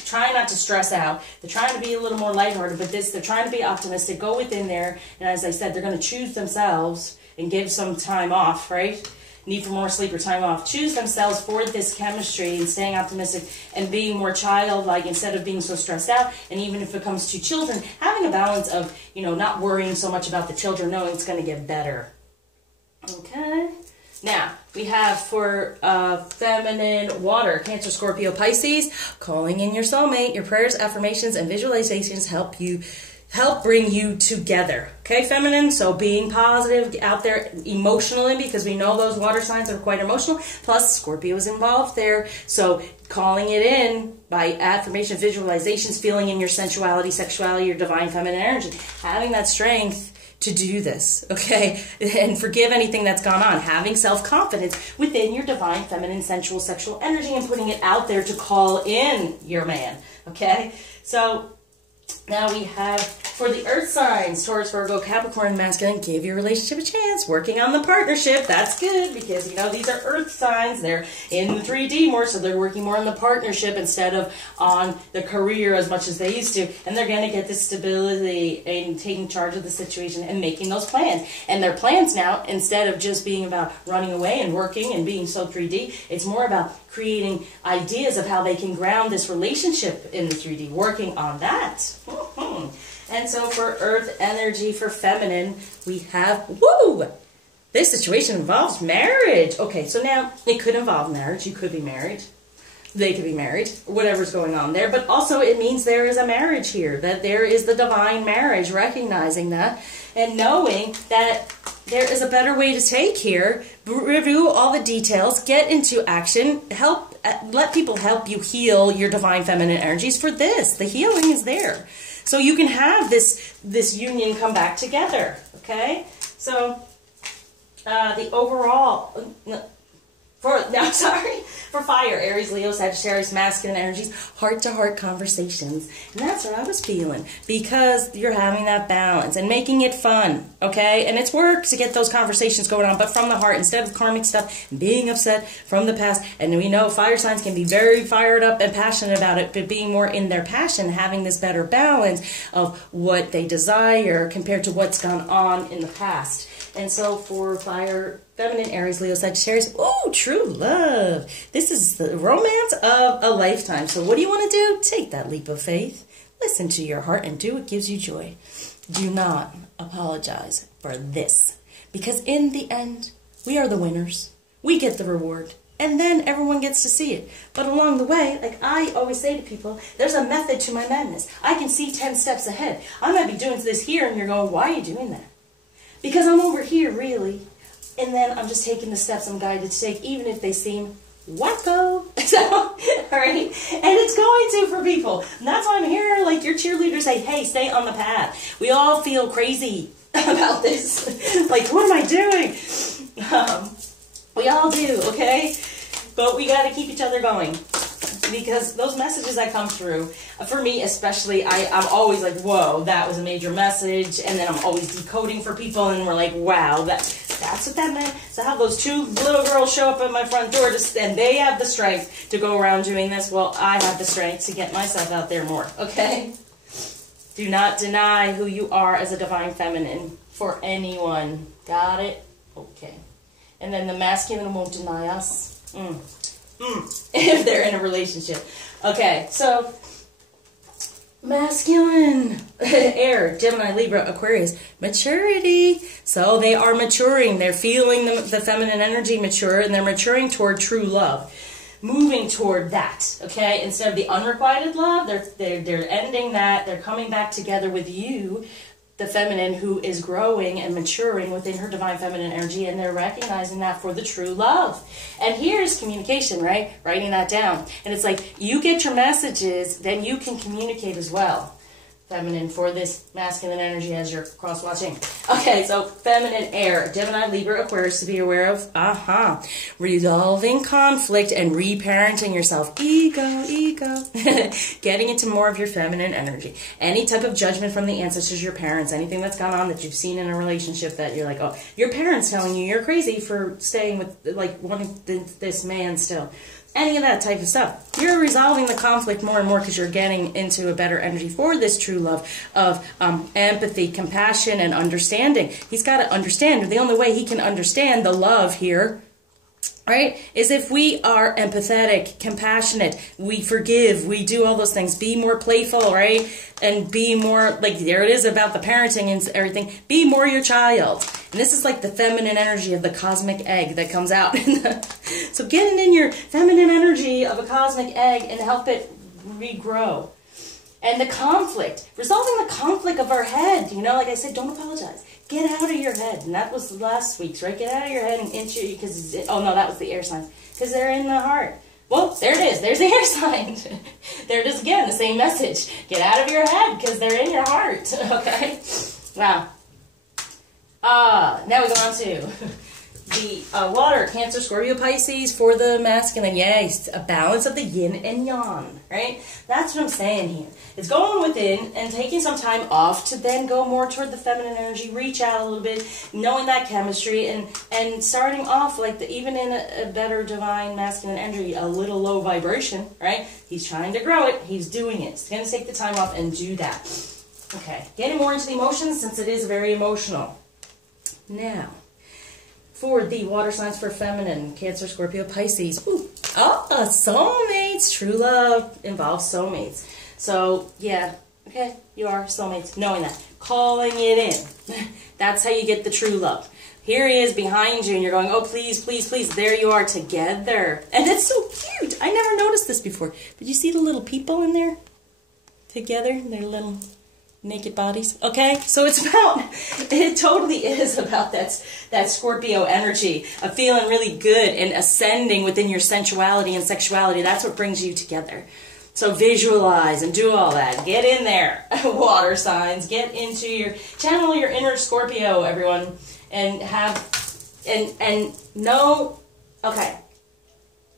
trying not to stress out. They're trying to be a little more lighthearted, but they're trying to be optimistic, go within there, and as I said, they're going to choose themselves and give some time off, right? Need for more sleep or time off. Choose themselves for this chemistry and staying optimistic and being more childlike instead of being so stressed out. And even if it comes to children, having a balance of, you know, not worrying so much about the children, knowing it's going to get better. Okay. Now, we have for feminine water, Cancer, Scorpio, Pisces, calling in your soulmate. Your prayers, affirmations, and visualizations help bring you together. Okay, feminine, so being positive out there emotionally, because we know those water signs are quite emotional. Plus, Scorpio is involved there. So calling it in by affirmation, visualizations, feeling in your sensuality, sexuality, your divine feminine energy, having that strength to do this, okay? And forgive anything that's gone on. Having self-confidence within your divine feminine sensual sexual energy and putting it out there to call in your man, okay? So now we have for the earth signs, Taurus, Virgo, Capricorn, masculine, give your relationship a chance. Working on the partnership, that's good, because, you know, these are earth signs. They're in the 3D more, so they're working more on the partnership instead of on the career as much as they used to. And they're going to get this stability in taking charge of the situation and making those plans. And their plans now, instead of just being about running away and working and being so 3D, it's more about creating ideas of how they can ground this relationship in the 3D, working on that. And so for earth energy, for feminine, we have, woo! This situation involves marriage. Okay, so now it could involve marriage. You could be married. They could be married, whatever's going on there. But also it means there is a marriage here, that there is the divine marriage, recognizing that and knowing that there is a better way to take here. Review all the details, get into action, let people help you heal your divine feminine energies for this. The healing is there. So you can have this union come back together, okay? So the overall, for fire, Aries, Leo, Sagittarius, masculine energies, heart-to-heart conversations. And that's what I was feeling, because you're having that balance and making it fun, okay? And it's work to get those conversations going on, but from the heart, instead of karmic stuff, being upset from the past. And we know fire signs can be very fired up and passionate about it, but being more in their passion, having this better balance of what they desire compared to what's gone on in the past. And so for fire, feminine, Aries, Leo, Sagittarius, ooh, true love. This is the romance of a lifetime. So what do you want to do? Take that leap of faith. Listen to your heart and do what gives you joy. Do not apologize for this. Because in the end, we are the winners. We get the reward. And then everyone gets to see it. But along the way, like I always say to people, there's a method to my madness. I can see 10 steps ahead. I might be doing this here and you're going, why are you doing that? Because I'm over here, really. And then I'm just taking the steps I'm guided to take, even if they seem wacko. So, all right? And it's going to for people. And that's why I'm here, like your cheerleader, say, hey, stay on the path. We all feel crazy about this. Like, what am I doing? We all do, okay? But we got to keep each other going. Because those messages that come through, for me especially, I'm always like, whoa, that was a major message. And then I'm always decoding for people, and we're like, wow, that's what that meant. So how those two little girls show up at my front door, and they have the strength to go around doing this. Well, I have the strength to get myself out there more, okay? Do not deny who you are as a divine feminine for anyone. Got it? Okay. And then the masculine won't deny us. If they're in a relationship. Okay, so masculine, air, Gemini, Libra, Aquarius, maturity. So they are maturing. They're feeling the feminine energy mature, and they're maturing toward true love. Moving toward that, okay? Instead of the unrequited love, they're ending that. They're coming back together with you the feminine who is growing and maturing within her divine feminine energy, and they're recognizing that for the true love. And here's communication, right? Writing that down. And it's like, you get your messages, then you can communicate as well. Feminine for this masculine energy as you're cross-watching. Okay, so feminine air, Gemini, Libra, Aquarius to be aware of. Resolving conflict and reparenting yourself. Ego. Getting into more of your feminine energy. Any type of judgment from the ancestors, your parents, anything that's gone on that you've seen in a relationship that you're like, oh, your parents telling you you're crazy for staying with, like, wanting this man still. Any of that type of stuff. You're resolving the conflict more and more because you're getting into a better energy for this true love of empathy, compassion, and understanding. He's got to understand. The only way he can understand the love here, right, is if we are empathetic, compassionate, we forgive, we do all those things. Be more playful, right? And be more, like, there it is about the parenting and everything. Be more your child. And this is like the feminine energy of the cosmic egg that comes out. So getting in your feminine energy of a cosmic egg and help it regrow. And the conflict, resolving the conflict of our head. You know, like I said, don't apologize. Get out of your head. And that was last week's, right? Get out of your head and into, because, oh no, that was the air signs. Because they're in the heart. Well, there it is. There's the air sign. There it is again, the same message. Get out of your head because they're in your heart. Okay? Wow. Now we go on to the water, Cancer, Scorpio, Pisces for the masculine. Yes, a balance of the yin and yang, right? That's what I'm saying here. It's going within and taking some time off to then go more toward the feminine energy, reach out a little bit, knowing that chemistry, and starting off like even in a better divine masculine energy, a little low vibration, right? He's trying to grow it. He's doing it. He's going to take the time off and do that. Okay, getting more into the emotions since it is very emotional. Now, for the water signs for feminine, Cancer, Scorpio, Pisces. Ooh. Oh, soulmates. True love involves soulmates. So, yeah, okay, you are soulmates. Knowing that. Calling it in. That's how you get the true love. Here he is behind you, and you're going, oh, please, please, please. There you are together. And it's so cute. I never noticed this before. But you see the little people in there? Together? Their little naked bodies. Okay, so it's about, it totally is about that Scorpio energy of feeling really good and ascending within your sensuality and sexuality. That's what brings you together. So visualize and do all that. Get in there, water signs. Get into your, channel your inner Scorpio, everyone, and have, and know, okay.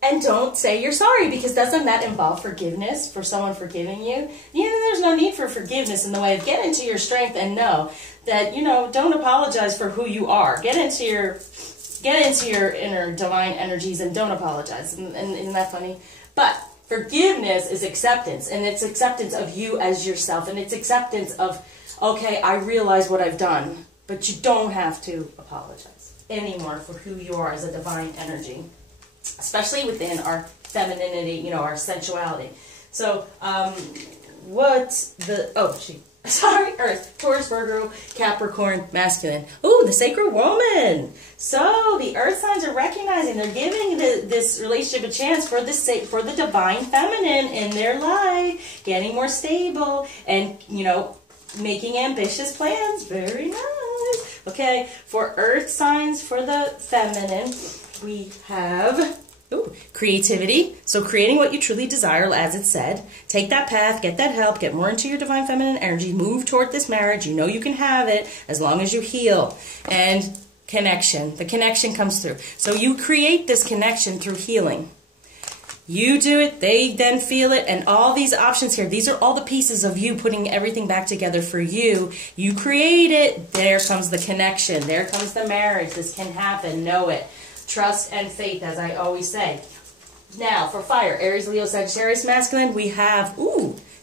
And don't say you're sorry, because doesn't that involve forgiveness for someone forgiving you? You know, there's no need for forgiveness in the way of get into your strength and know that, you know, don't apologize for who you are. Get into your inner divine energies and don't apologize. And isn't that funny? But forgiveness is acceptance, and it's acceptance of you as yourself, and it's acceptance of, okay, I realize what I've done, but you don't have to apologize anymore for who you are as a divine energy. Especially within our femininity, you know, our sensuality. So, Earth, Taurus, Virgo, Capricorn, masculine. Ooh, the sacred woman. So, the earth signs are recognizing, they're giving this relationship a chance for the divine feminine in their life, getting more stable, and, you know, making ambitious plans. Very nice. Okay, for earth signs for the feminine, we have creativity. So creating what you truly desire, as it said. Take that path, get that help, get more into your divine feminine energy, move toward this marriage. You know you can have it as long as you heal. And connection. The connection comes through. So you create this connection through healing. You do it, they then feel it, and all these options here, these are all the pieces of you putting everything back together for you. You create it, there comes the connection, there comes the marriage. This can happen, know it. Trust and faith, as I always say. Now, for fire, Aries, Leo, Sagittarius, masculine, we have,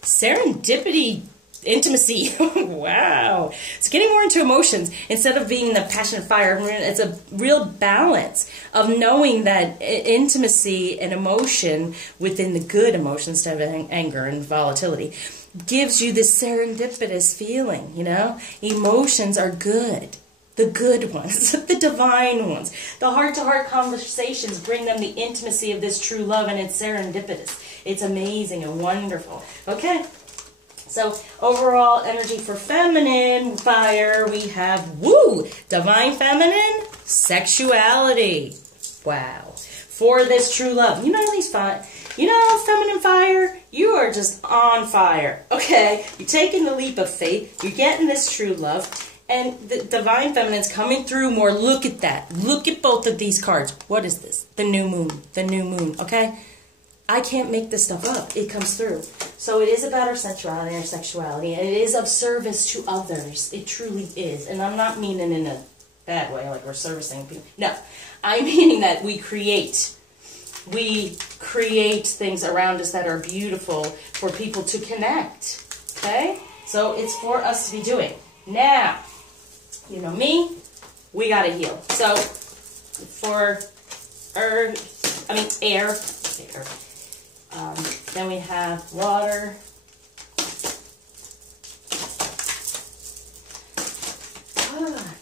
serendipity, intimacy. Wow. It's getting more into emotions. Instead of being the passionate fire, it's a real balance of knowing that intimacy and emotion within the good emotions, instead of anger and volatility, gives you this serendipitous feeling, you know? Emotions are good. The good ones, the divine ones. The heart-to-heart conversations bring them the intimacy of this true love, and it's serendipitous. It's amazing and wonderful. Okay, So overall energy for feminine fire, we have, woo, divine feminine, sexuality. Wow. For this true love. You know these feminine fire, you are just on fire. Okay? You're taking the leap of faith. You're getting this true love. And the divine feminine's coming through more. Look at that. Look at both of these cards. What is this? The new moon. The new moon. Okay? I can't make this stuff up. It comes through. So it is about our sensuality and our sexuality. And it is of service to others. It truly is. And I'm not meaning in a bad way, like we're servicing people. No. I'm meaning that we create. We create things around us that are beautiful for people to connect. Okay? So it's for us to be doing. Now, you know me, we got to heal. So for air. Then we have water.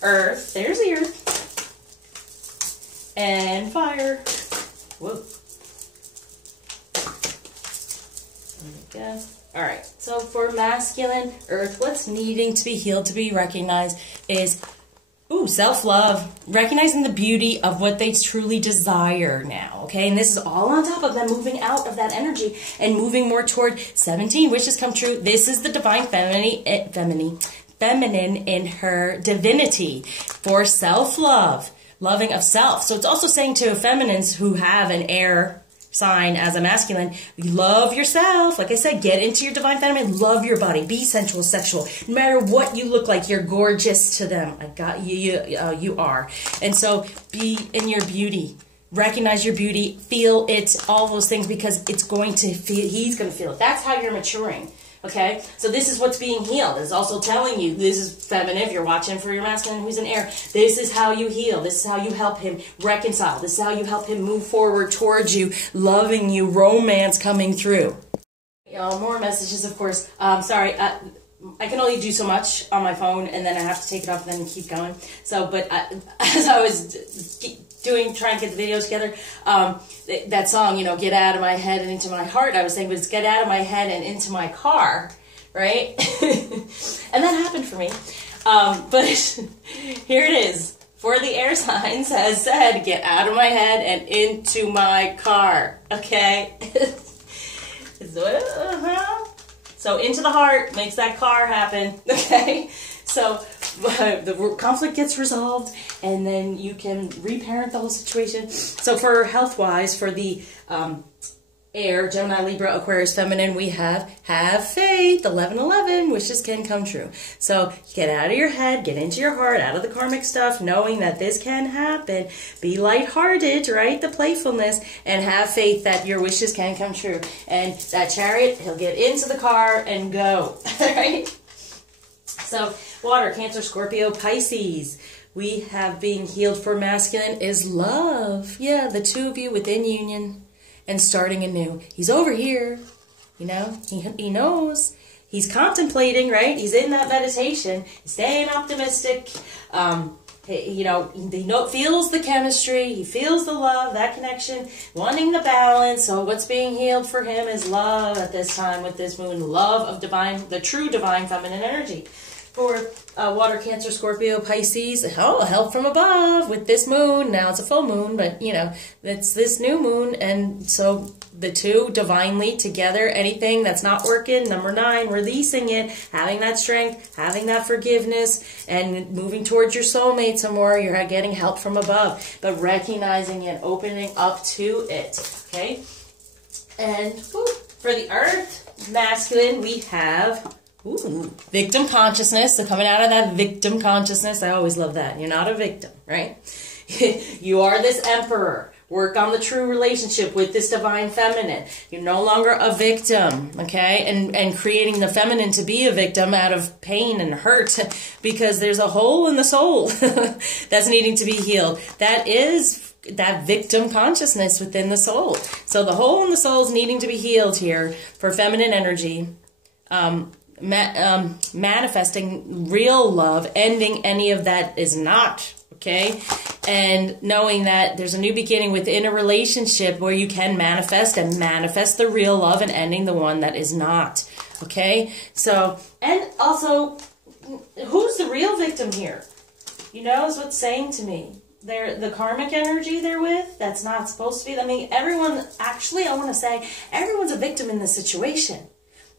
Earth. There's the earth. And fire. Whoa. There we go. All right. So for masculine, earth, what's needing to be healed, to be recognized is, self-love, recognizing the beauty of what they truly desire now, okay? And this is all on top of them moving out of that energy and moving more toward 17 wishes come true. This is the divine feminine in her divinity for self-love, loving of self. So it's also saying to feminines who have an air sign as a masculine, love yourself. Like I said, get into your divine feminine, love your body, be sensual, sexual. No matter what you look like, you're gorgeous to them. I got you, you are. And so be in your beauty. Recognize your beauty, feel it, all those things, because it's going to feel, he's going to feel it. That's how you're maturing. Okay, so this is what's being healed. It's also telling you, this is feminine, if you're watching for your masculine who's in air, this is how you heal. This is how you help him reconcile. This is how you help him move forward towards you, loving you, romance coming through. More messages, of course. Sorry, I can only do so much on my phone, and then I have to take it off and then keep going. So, but as I was trying to get the videos together, that song, get out of my head and into my heart, I was saying, but it's get out of my head and into my car, right? And that happened for me. But here it is. For the air signs has said, get out of my head and into my car, okay? So into the heart makes that car happen, okay? So the conflict gets resolved, and then you can reparent the whole situation. So for health-wise, for the air, Gemini, Libra, Aquarius, feminine, we have faith, 1111, wishes can come true. So get out of your head, get into your heart, out of the karmic stuff, knowing that this can happen. Be lighthearted, right? The playfulness, and have faith that your wishes can come true. And that chariot, he'll get into the car and go, right? So water, Cancer, Scorpio, Pisces. We have being healed for masculine is love. Yeah, the two of you within union and starting anew. He's over here, he knows. He's contemplating, right? He's in that meditation. He's staying optimistic. He feels the chemistry. He feels the love, that connection, wanting the balance. So what's being healed for him is love at this time with this moon. Love of the true divine feminine energy. For water, Cancer, Scorpio, Pisces, help from above with this moon. Now it's a full moon, but it's this new moon, and so the two divinely together. Anything that's not working, number 9, releasing it, having that strength, having that forgiveness, and moving towards your soulmate some more. You're getting help from above, but recognizing it, opening up to it. Okay, and for the earth, masculine, we have victim consciousness. So coming out of that victim consciousness, I always love that. You're not a victim, right? You are this emperor. Work on the true relationship with this divine feminine. You're no longer a victim, okay? And creating the feminine to be a victim out of pain and hurt, because there's a hole in the soul that's needing to be healed. That is that victim consciousness within the soul. So the hole in the soul is needing to be healed here for feminine energy. Manifesting real love, ending any of that is not, okay? And knowing that there's a new beginning within a relationship where you can manifest the real love and ending the one that is not. okay? So, and also, who's the real victim here? You know, is what's saying to me. They're the karmic energy they're with, that's not supposed to be. I mean, everyone, actually, I want to say, everyone's a victim in this situation.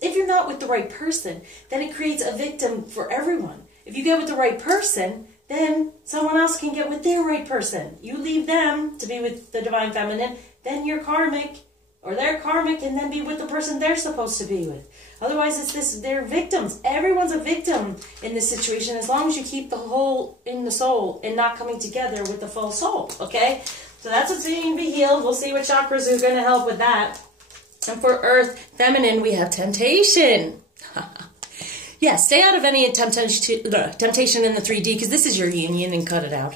If you're not with the right person, then it creates a victim for everyone. If you get with the right person, then someone else can get with their right person. You leave them to be with the Divine Feminine, then you're karmic, or they're karmic, and then be with the person they're supposed to be with. Otherwise, it's this, they're victims. Everyone's a victim in this situation as long as you keep the whole in the soul and not coming together with the full soul, okay? So that's what's needing to be healed. We'll see what chakras are going to help with that. And for Earth Feminine, we have temptation. Yeah, stay out of any temptation in the 3D because this is your union and cut it out.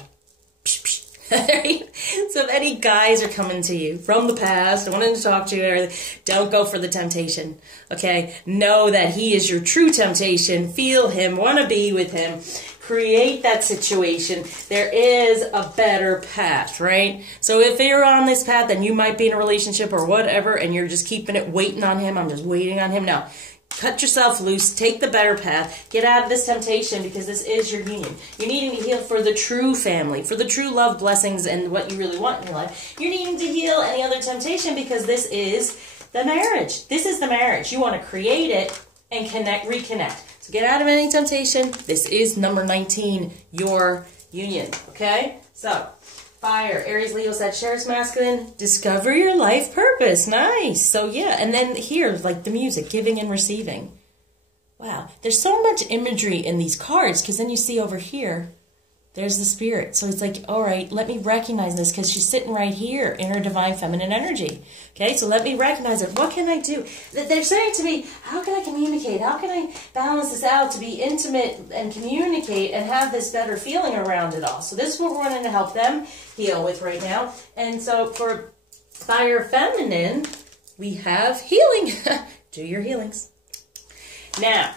So if any guys are coming to you from the past, wanting to talk to you, don't go for the temptation. Okay? Know that he is your true temptation. Feel him. Want to be with him. Create that situation. There is a better path, right? So if you're on this path, then you might be in a relationship or whatever, and you're just keeping it, waiting on him. I'm just waiting on him. No. Cut yourself loose. Take the better path. Get out of this temptation because this is your union. You're needing to heal for the true family, for the true love, blessings, and what you really want in your life. You're needing to heal any other temptation because this is the marriage. This is the marriage. You want to create it and connect, reconnect. So get out of any temptation. This is number 19, your union. Okay? So, fire, Aries, Leo, Sagittarius, masculine, discover your life purpose. Nice. So yeah, and then here, like the music, giving and receiving. Wow, there's so much imagery in these cards because then you see over here, there's the spirit. So it's like, all right, let me recognize this because she's sitting right here in her divine feminine energy. Okay, so let me recognize it. What can I do? They're saying to me, how can I communicate? How can I balance this out to be intimate and communicate and have this better feeling around it all? So this is what we're wanting to help them heal with right now. And so for fire feminine, we have healing. Do your healings. Now,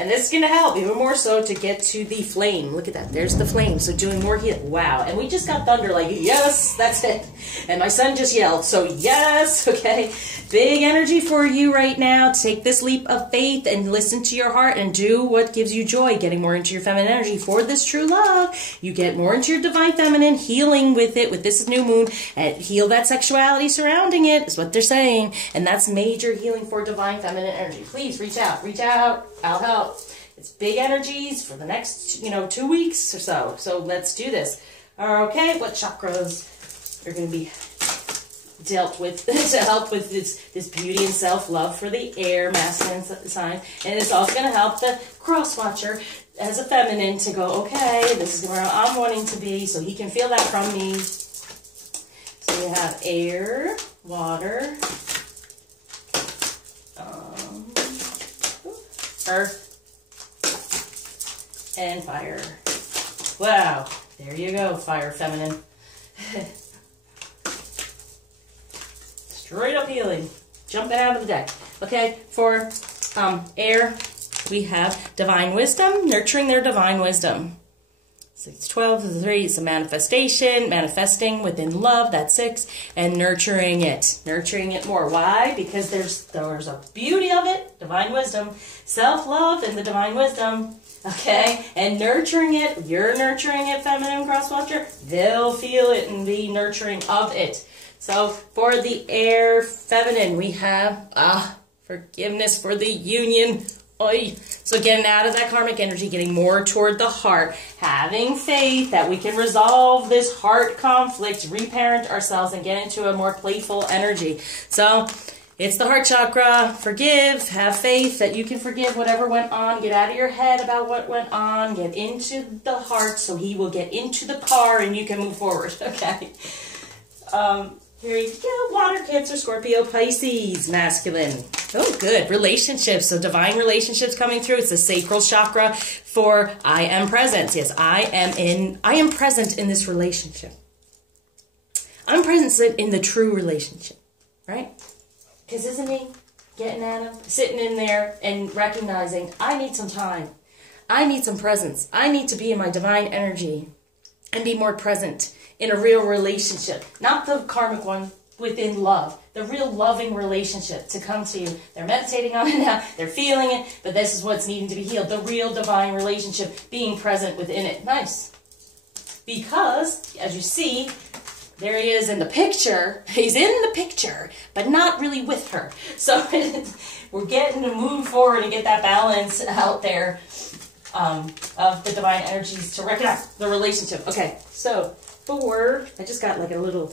and this is going to help even more so to get to the flame. Look at that. There's the flame. So doing more healing. Wow. And we just got thunder like, yes, that's it. And my son just yelled. So yes. Okay. Big energy for you right now. Take this leap of faith and listen to your heart and do what gives you joy. Getting more into your feminine energy for this true love. You get more into your divine feminine. Healing with it. With this new moon. And heal that sexuality surrounding it is what they're saying. And that's major healing for divine feminine energy. Please reach out. Reach out. I'll help. It's big energies for the next, 2 weeks or so. So let's do this. Okay, what chakras are going to be dealt with to help with this beauty and self-love for the air masculine sign. And it's also going to help the cross-watcher as a feminine to go, okay, this is where I'm wanting to be, so he can feel that from me. So we have air, water, earth, and fire. Wow, there you go, fire feminine. Straight up healing. Jumping out of the deck. Okay, for air, we have divine wisdom, nurturing their divine wisdom. 6, 12 to the 3, it's a manifestation, manifesting within love, that's 6, and nurturing it more. Why? Because there's a beauty of it, divine wisdom, self-love and the divine wisdom, okay? And nurturing it, you're nurturing it, feminine cross-watcher, they'll feel it and be nurturing of it. So for the air feminine, we have forgiveness for the union. Oy. So getting out of that karmic energy, getting more toward the heart, having faith that we can resolve this heart conflict, reparent ourselves, and get into a more playful energy. So it's the heart chakra. Forgive, have faith that you can forgive whatever went on. Get out of your head about what went on. Get into the heart so he will get into the car and you can move forward. Okay. Here you go, water, Cancer, Scorpio, Pisces, masculine. Oh, good. Relationships. So divine relationships coming through. It's the sacral chakra for I am present. Yes, I am present in this relationship. I'm present in the true relationship, right? Because isn't he getting at him? Sitting in there and recognizing, I need some time. I need some presence. I need to be in my divine energy and be more present in a real relationship. Not the karmic one, within love, the real loving relationship to come to you. They're meditating on it now, they're feeling it, but this is what's needing to be healed, the real divine relationship being present within it. Nice. Because, as you see, there he is in the picture. He's in the picture, but not really with her. So we're getting to move forward and get that balance out there of the divine energies to recognize the relationship. Okay, so I just got like a little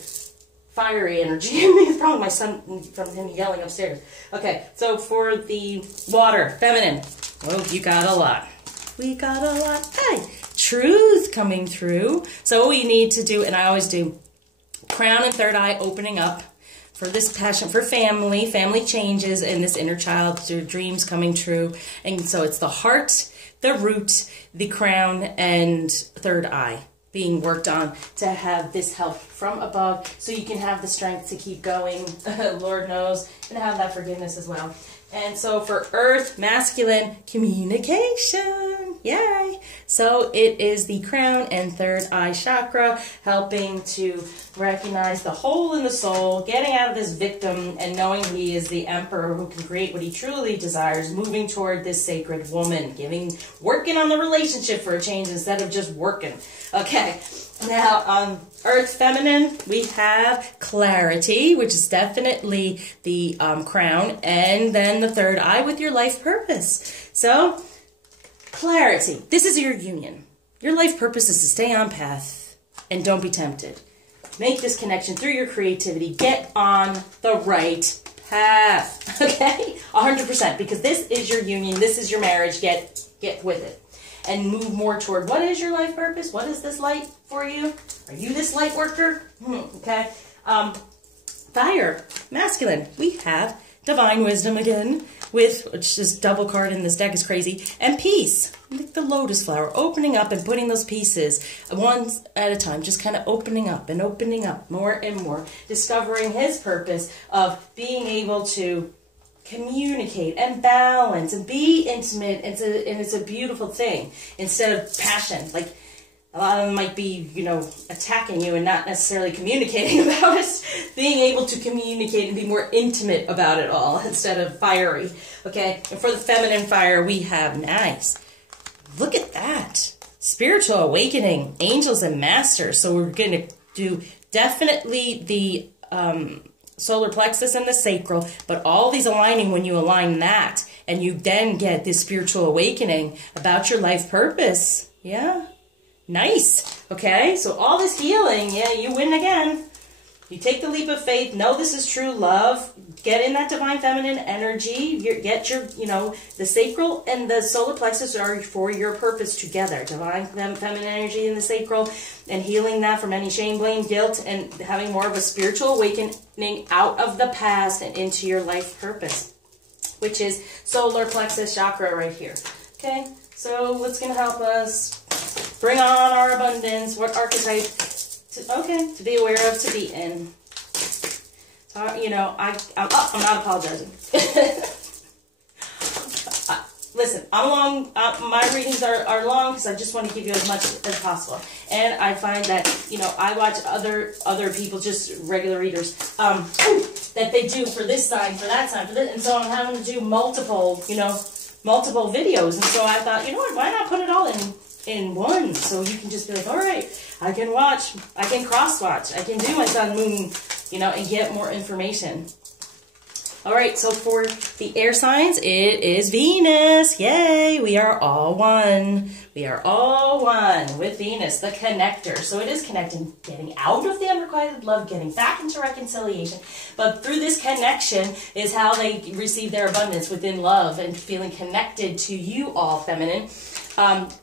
fiery energy in me. It's probably my son from him yelling upstairs. Okay, so for the water, feminine. Oh, you got a lot. We got a lot. Hey, truth coming through. So what we need to do, and I always do, crown and third eye opening up for this passion for family changes, and this inner child, dreams coming true. And so it's the heart, the root, the crown, and third eye being worked on to have this help from above so you can have the strength to keep going, Lord knows, and have that forgiveness as well. And so for earth, masculine, communication, yay! So it is the crown and third eye chakra helping to recognize the hole in the soul, getting out of this victim and knowing he is the emperor who can create what he truly desires, moving toward this sacred woman, working on the relationship for a change instead of just working. Okay, now on earth feminine, we have clarity, which is definitely the crown, and then the third eye with your life purpose. So, clarity. This is your union. Your life purpose is to stay on path and don't be tempted. Make this connection through your creativity. Get on the right path. Okay? 100%, because this is your union. This is your marriage. Get with it. And move more toward what is your life purpose? What is this light for you? Are you this light worker? Okay. Fire, masculine. We have divine wisdom again, which is double card in this deck is crazy. And peace, like the lotus flower, opening up and putting those pieces one at a time, just kind of opening up and opening up more and more, discovering his purpose of being able to communicate and balance and be intimate, and it's a beautiful thing instead of passion. Like a lot of them might be, attacking you and not necessarily communicating about it. Being able to communicate and be more intimate about it all instead of fiery. Okay, and for the feminine fire, we have nice. Look at that. Spiritual awakening, angels and masters. So we're going to do definitely the solar plexus and the sacral, but all these aligning when you align that, and you then get this spiritual awakening about your life purpose. Yeah, nice. Okay, so all this healing, yeah, you win again. You take the leap of faith, know this is true love, get in that divine feminine energy, get your, the sacral and the solar plexus are for your purpose together. Divine feminine energy in the sacral, and healing that from any shame, blame, guilt, and having more of a spiritual awakening out of the past and into your life purpose, which is solar plexus chakra right here. Okay, so what's going to help us bring on our abundance? What archetype? To be aware of, to be in. I'm not apologizing. Listen, I'm long. My readings are long because I just want to give you as much as possible. And I find that I watch other people, just regular readers, that they do for this sign, for that sign, for this, and so I'm having to do multiple videos. And so I thought, what? Why not put it all in one? So you can just be like, all right. I can watch, I can cross-watch, I can do my sun, moon, and get more information. All right, so for the air signs, it is Venus. Yay, we are all one. We are all one with Venus, the connector. So it is connecting, getting out of the unrequited love, getting back into reconciliation. But through this connection is how they receive their abundance within love and feeling connected to you all, feminine.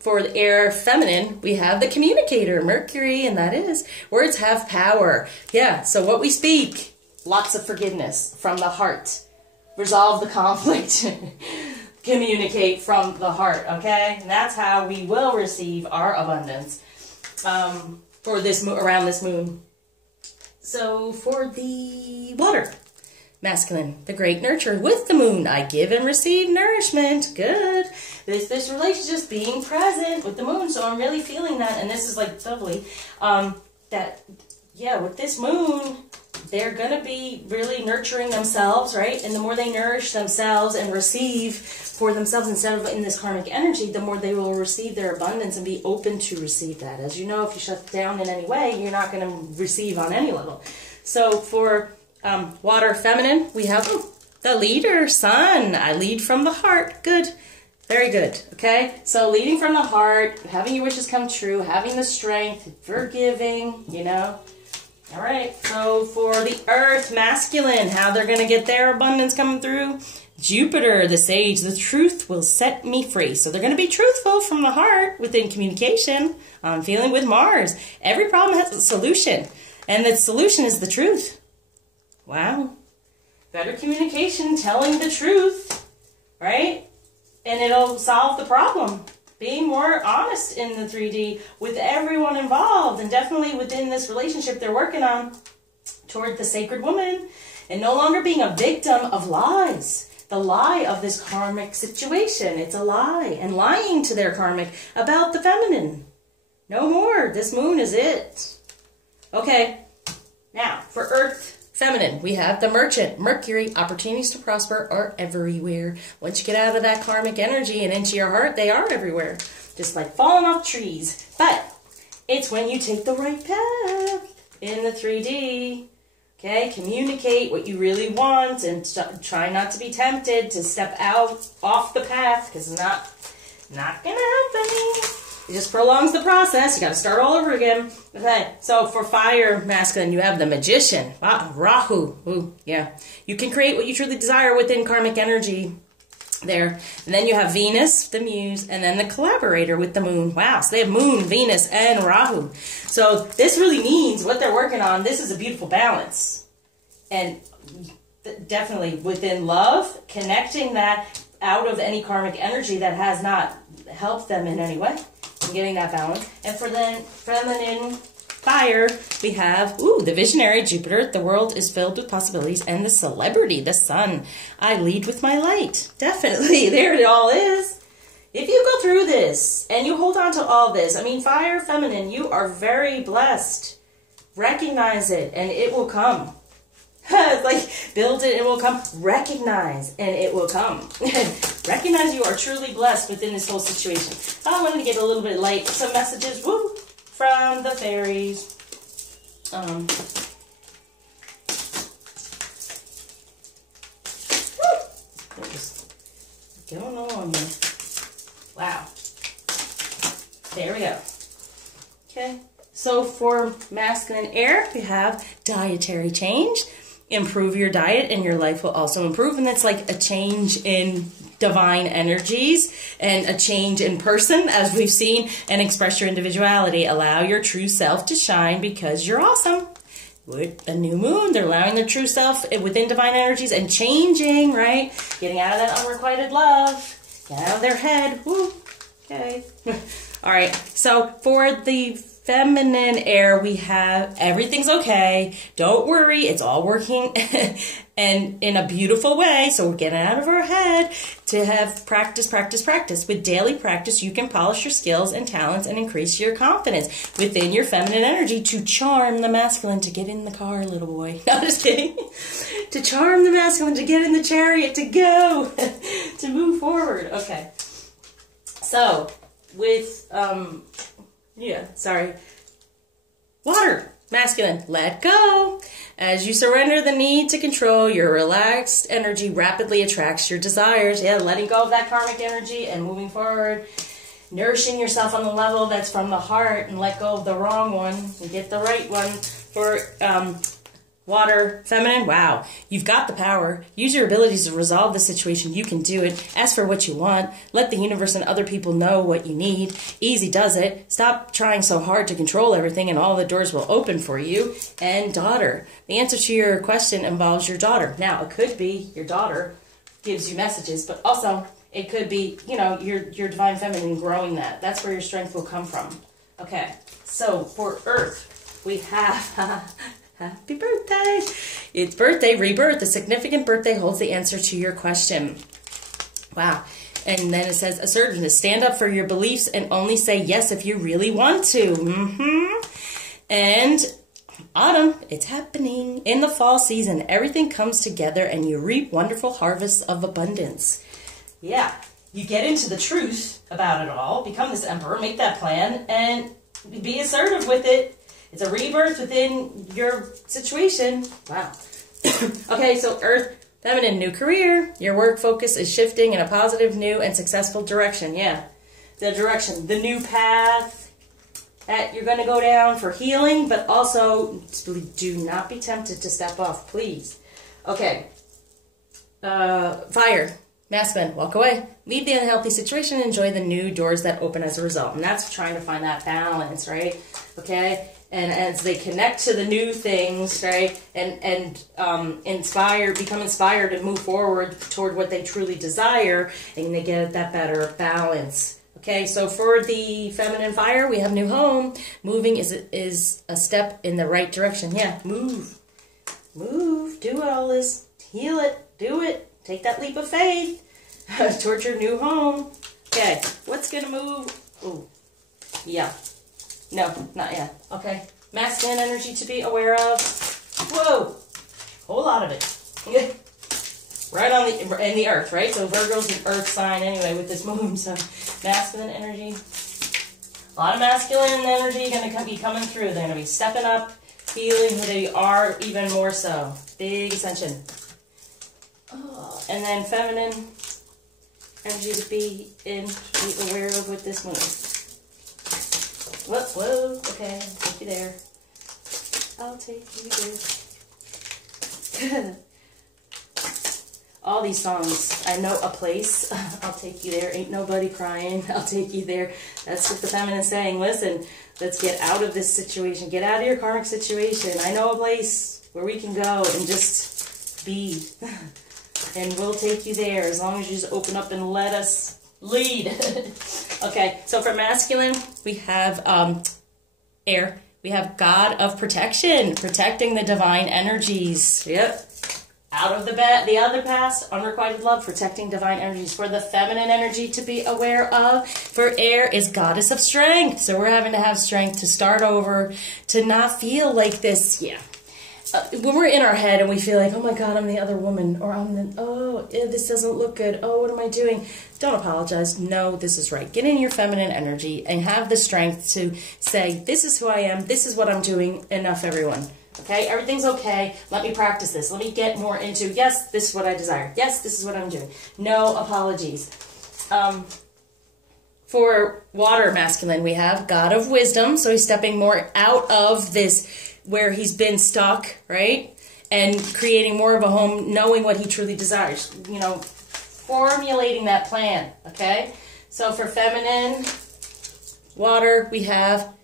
For the air feminine, we have the communicator, Mercury, and that is words have power. Yeah, so what we speak, lots of forgiveness from the heart. Resolve the conflict. Communicate from the heart, okay? And that's how we will receive our abundance for this around this moon. So for the water, masculine, the great nurturer with the moon. I give and receive nourishment. Good. This relationship being present with the moon. So I'm really feeling that. And this is like doubly that, yeah, with this moon, they're going to be really nurturing themselves, right? And the more they nourish themselves and receive for themselves instead of in this karmic energy, the more they will receive their abundance and be open to receive that. As you know, if you shut down in any way, you're not going to receive on any level. So for water feminine, we have the leader, sun. I lead from the heart. Good. Very good. Okay. So leading from the heart, having your wishes come true, having the strength, forgiving, you know. All right. So for the earth, masculine, how they're going to get their abundance coming through. Jupiter, the sage, the truth will set me free. So they're going to be truthful from the heart within communication. I'm feeling with Mars. Every problem has a solution. And the solution is the truth. Wow. Better communication, telling the truth, right? And it'll solve the problem. Being more honest in the 3D with everyone involved, and definitely within this relationship they're working on toward the sacred woman, and no longer being a victim of lies. The lie of this karmic situation. It's a lie. And lying to their karmic about the feminine. No more. This moon is it. Okay. Now, for earth feminine, we have the merchant. Mercury, opportunities to prosper are everywhere. Once you get out of that karmic energy and into your heart, they are everywhere. Just like falling off trees. But it's when you take the right path in the 3D. Okay, communicate what you really want and try not to be tempted to step out off the path because it's not going to happen. It just prolongs the process. You got to start all over again. Okay, so for fire masculine, you have the magician, Rahu. Ooh, yeah. You can create what you truly desire within karmic energy there. And then you have Venus, the muse, and then the collaborator with the moon. Wow, so they have moon, Venus, and Rahu. So this really means what they're working on. This is a beautiful balance. And definitely within love, connecting that out of any karmic energy that has not helped them in any way. And getting that balance. And for then feminine fire, we have, the visionary, Jupiter. The world is filled with possibilities. And the celebrity, the sun. I lead with my light. Definitely. There it all is. If you go through this and you hold on to all this, I mean, fire, feminine, you are very blessed. Recognize it and it will come. It's like, build it and it will come. Recognize and it will come. Recognize you are truly blessed within this whole situation. I wanted to get a little bit light. Some messages, from the fairies. They're just going on here. Wow. There we go. Okay. So for masculine air, we have dietary change. Improve your diet and your life will also improve. And it's like a change in divine energies and a change in person, as we've seen, and express your individuality. Allow your true self to shine because you're awesome. With a new moon, they're allowing their true self within divine energies and changing, right? Getting out of that unrequited love. Get out of their head. Woo. Okay. All right. So for the feminine air, we have everything's okay. Don't worry. It's all working and in a beautiful way. So we're getting out of our head to have practice, practice, practice. With daily practice, you can polish your skills and talents and increase your confidence within your feminine energy to charm the masculine to get in the car, little boy. No, I'm just kidding. To charm the masculine to get in the chariot, to go, to move forward. Okay. So with, water, masculine, let go. As you surrender the need to control, your relaxed energy rapidly attracts your desires. Yeah, letting go of that karmic energy and moving forward. Nourishing yourself on the level that's from the heart and let go of the wrong one and get the right one. For water, feminine, wow, you've got the power. Use your abilities to resolve the situation. You can do it. Ask for what you want. Let the universe and other people know what you need. Easy does it. Stop trying so hard to control everything and all the doors will open for you. And daughter, the answer to your question involves your daughter. Now, it could be your daughter gives you messages, but also it could be, your divine feminine growing that. That's where your strength will come from. Okay, so for earth, we have... Happy birthday! It's birthday, rebirth. The significant birthday holds the answer to your question. Wow. And then it says, assertiveness. Stand up for your beliefs and only say yes if you really want to. And autumn, it's happening. In the fall season, everything comes together and you reap wonderful harvests of abundance. Yeah, you get into the truth about it all, become this emperor, make that plan, and be assertive with it. It's a rebirth within your situation. Wow. Okay, so Earth, feminine, new career. Your work focus is shifting in a positive, new, and successful direction. Yeah, the direction, the new path that you're going to go down for healing, but also do not be tempted to step off, please. Okay. Fire, masculine, walk away. Leave the unhealthy situation and enjoy the new doors that open as a result. And that's trying to find that balance, right? Okay. And as they connect to the new things, right, and become inspired and move forward toward what they truly desire, and they get that better balance. Okay, so for the feminine fire, we have new home. Moving is a step in the right direction. Yeah, move, do all this, heal it, do it, take that leap of faith towards your new home. Okay, what's gonna move? Oh, yeah. No, not yet. Okay. Masculine energy to be aware of. Whoa! Whole lot of it. Right on in the earth, right? So Virgo's an earth sign anyway with this moon. So masculine energy. A lot of masculine energy going to be coming through. They're going to be stepping up, healing who they are even more so. Big ascension. Oh, and then feminine energy to be aware of with this moon. Whoa, okay, I'll take you there. I'll take you there. All these songs, I know a place, I'll take you there, ain't nobody crying, I'll take you there. That's what the feminine is saying. Listen, let's get out of this situation, get out of your karmic situation. I know a place where we can go and just be, and we'll take you there as long as you just open up and let us lead. Okay, so for masculine, we have air. We have God of protection, protecting the divine energies. Yep. Out of the other past, unrequited love, protecting divine energies. For the feminine energy to be aware of, for air is goddess of strength. So we're having to have strength to start over, to not feel like this. Yeah. When we're in our head and we feel like, oh my God, I'm the other woman, or this doesn't look good. Oh, what am I doing? Don't apologize. No, this is right. Get in your feminine energy and have the strength to say, this is who I am. This is what I'm doing. Enough, everyone. Okay? Everything's okay. Let me practice this. Let me get more into, yes, this is what I desire. Yes, this is what I'm doing. No apologies. For water masculine, we have God of wisdom. So he's stepping more out of this where he's been stuck, right? And creating more of a home, knowing what he truly desires. You know, formulating that plan, okay? So for feminine, water, we have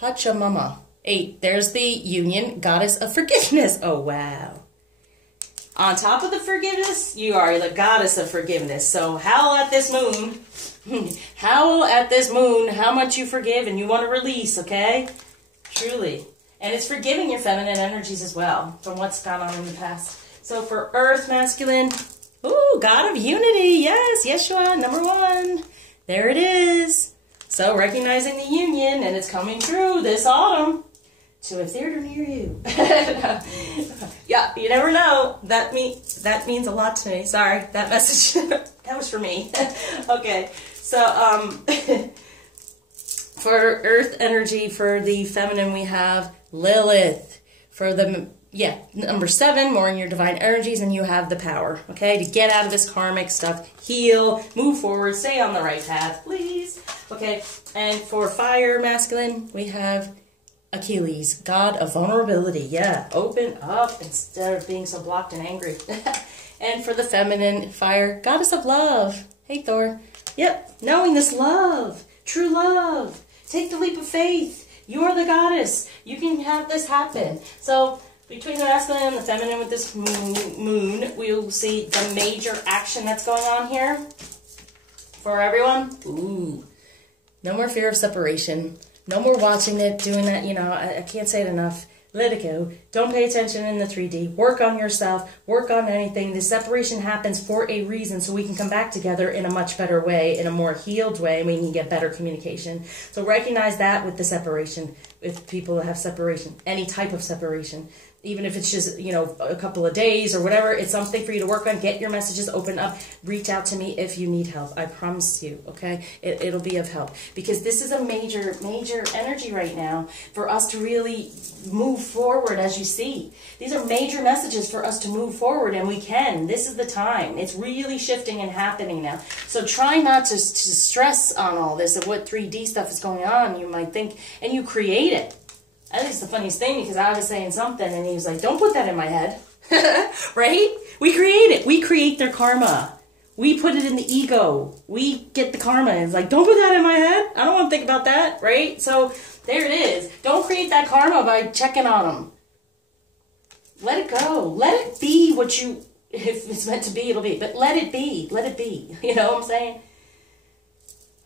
Pachamama. 8, there's the union, goddess of forgiveness. Oh, wow. On top of the forgiveness, you are the goddess of forgiveness. So howl at this moon. Howl at this moon how much you forgive and you want to release, okay? Truly. And it's forgiving your feminine energies as well from what's gone on in the past. So for earth masculine, ooh, God of unity. Yes, Yeshua, number 1. There it is. So recognizing the union, and it's coming through this autumn to a theater near you. Yeah, you never know. That means a lot to me. Sorry, that message, that was for me. Okay, so for earth energy, for the feminine, we have Lilith. For the, number 7, more in your divine energies, and you have the power, okay, to get out of this karmic stuff, heal, move forward, stay on the right path, please. Okay, and for fire masculine, we have Achilles, God of vulnerability. Yeah, open up instead of being so blocked and angry. And for the feminine, fire, goddess of love. Hey, Thor. Yep, knowing this love, true love. Take the leap of faith. You're the goddess. You can have this happen. So between the masculine and the feminine with this moon, we'll see the major action that's going on here for everyone. Ooh, no more fear of separation. No more watching it, doing that, you know, I can't say it enough. Let it go. Don't pay attention in the 3D. Work on yourself. Work on anything. The separation happens for a reason, so we can come back together in a much better way, in a more healed way, and we can get better communication. So recognize that with the separation. with people that have separation, any type of separation. Even if it's just, you know, a couple of days or whatever, it's something for you to work on. Get your messages open up. Reach out to me if you need help. I promise you, okay? It'll be of help. Because this is a major, major energy right now for us to really move forward, as you see. These are major messages for us to move forward, and we can. This is the time. It's really shifting and happening now. So try not to stress on all this of what 3D stuff is going on. You might think, and you create it. I think it's the funniest thing because I was saying something and he was like, don't put that in my head. Right? We create it. We create their karma. We put it in the ego. We get the karma. It's like, don't put that in my head. I don't want to think about that. Right? So there it is. Don't create that karma by checking on them. Let it go. Let it be what you, if it's meant to be, it'll be. But let it be. Let it be. You know what I'm saying?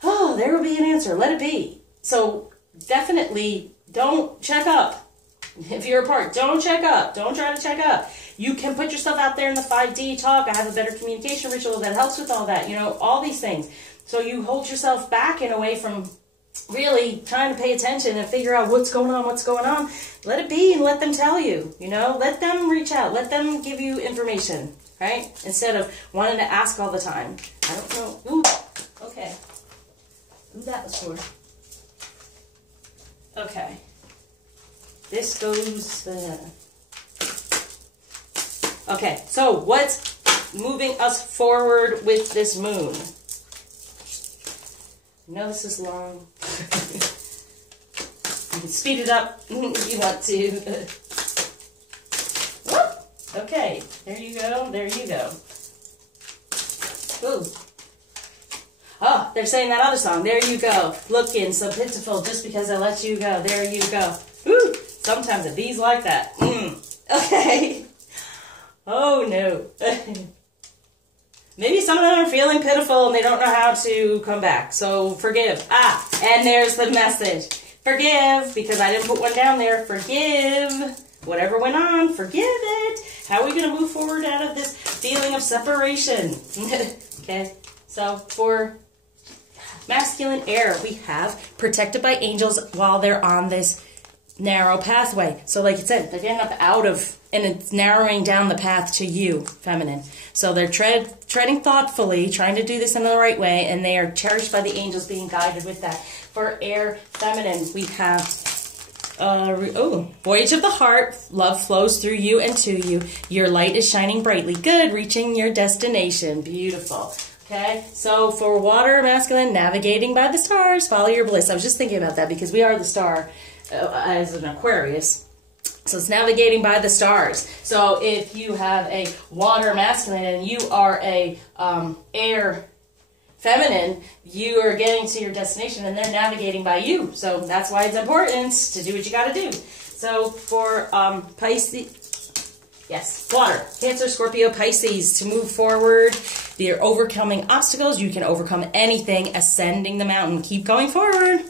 Oh, there will be an answer. Let it be. So definitely don't check up. If you're apart, don't check up. Don't try to check up. You can put yourself out there in the 5D talk. I have a better communication ritual that helps with all that. You know, all these things. So you hold yourself back in a way from really trying to pay attention and figure out what's going on, what's going on. Let it be and let them tell you. You know, let them reach out. Let them give you information, right? Instead of wanting to ask all the time. I don't know. Ooh, okay. Who that was for? Okay. This goes... Okay, so what's moving us forward with this moon? I know this is long. You can speed it up if you want to. Whoop. Okay, there you go, there you go. Ooh. Oh, they're saying that other song. There you go. Looking so pitiful just because I let you go. There you go. Woo. Sometimes it bees like that. Okay. Oh, no. Maybe some of them are feeling pitiful and they don't know how to come back. So forgive. Ah, and there's the message. Forgive, because I didn't put one down there. Forgive. Whatever went on, forgive it. How are we going to move forward out of this feeling of separation? Okay. So for masculine air, we have protected by angels while they're on this narrow pathway. So like it said, they're getting up out of, and it's narrowing down the path to you, feminine. So they're treading thoughtfully, trying to do this in the right way, and they are cherished by the angels, being guided with that. For air, feminine, we have voyage of the heart. Love flows through you and to you. Your light is shining brightly. Good, reaching your destination. Beautiful. Okay, so for water, masculine, navigating by the stars, follow your bliss. I was just thinking about that because we are the star as an Aquarius. So it's navigating by the stars. So if you have a water masculine and you are a air feminine, you are getting to your destination and they're navigating by you. So that's why it's important to do what you got to do. So for Pisces, yes, water, Cancer, Scorpio, Pisces, to move forward, they're overcoming obstacles. You can overcome anything, ascending the mountain. Keep going forward.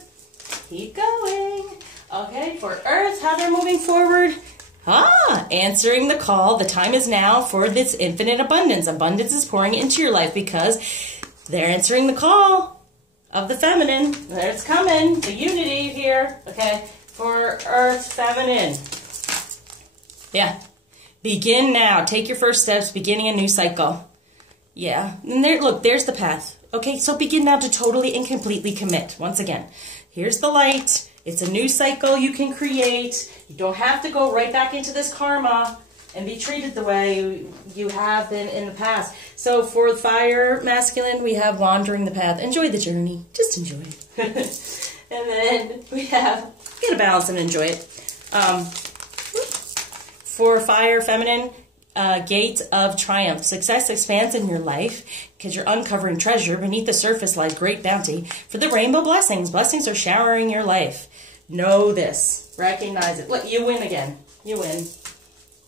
Keep going. Okay, for Earth, how they're moving forward. Answering the call. The time is now for this infinite abundance. Abundance is pouring into your life because they're answering the call of the feminine. There it's coming. The unity here. Okay, for Earth, feminine. Yeah. Begin now. Take your first steps, beginning a new cycle. Yeah. And there, look, there's the path. Okay, so begin now to totally and completely commit. Once again, here's the light. It's a new cycle you can create. You don't have to go right back into this karma and be treated the way you have been in the past. So for fire, masculine, we have wandering the path. Enjoy the journey. Just enjoy it. And then we have, get a balance and enjoy it. For fire, feminine, gate of triumph. Success expands in your life because you're uncovering treasure. Beneath the surface lies great bounty. For the rainbow blessings, blessings are showering your life. Know this. Recognize it. Look, you win again. You win.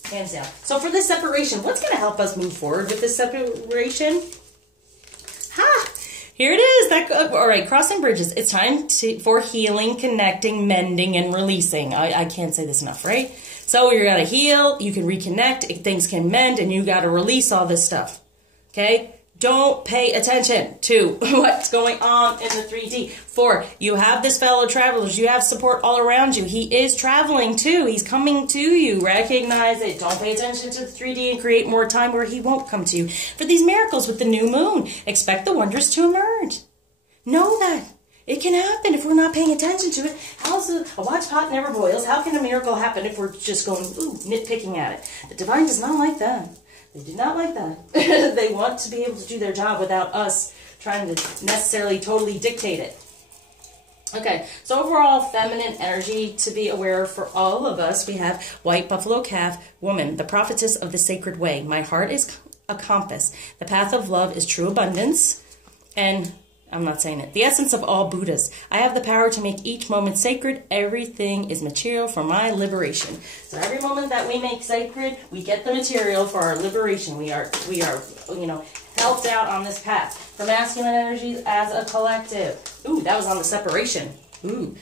Hands down. So for this separation, what's going to help us move forward with this separation? Here it is. All right, crossing bridges. It's time for healing, connecting, mending, and releasing. I can't say this enough, right? So you got to heal, you can reconnect, things can mend, and you got to release all this stuff. Okay? Don't pay attention to what's going on in the 3D. 4, you have this fellow travelers. You have support all around you. He is traveling too. He's coming to you. Recognize it. Don't pay attention to the 3D and create more time where he won't come to you. For these miracles with the new moon, expect the wonders to emerge. Know that. It can happen if we're not paying attention to it. How's a watch pot never boils? How can a miracle happen if we're just going, ooh, nitpicking at it? The divine does not like that. They do not like that. They want to be able to do their job without us trying to necessarily totally dictate it. Okay, so overall feminine energy to be aware of for all of us. We have white buffalo calf, woman, the prophetess of the sacred way. My heart is a compass. The path of love is true abundance. And I'm not saying it. The essence of all Buddhas. I have the power to make each moment sacred. Everything is material for my liberation. So every moment that we make sacred, we get the material for our liberation. We are, you know, helped out on this path. For masculine energies as a collective. Ooh, that was on the separation. Ooh.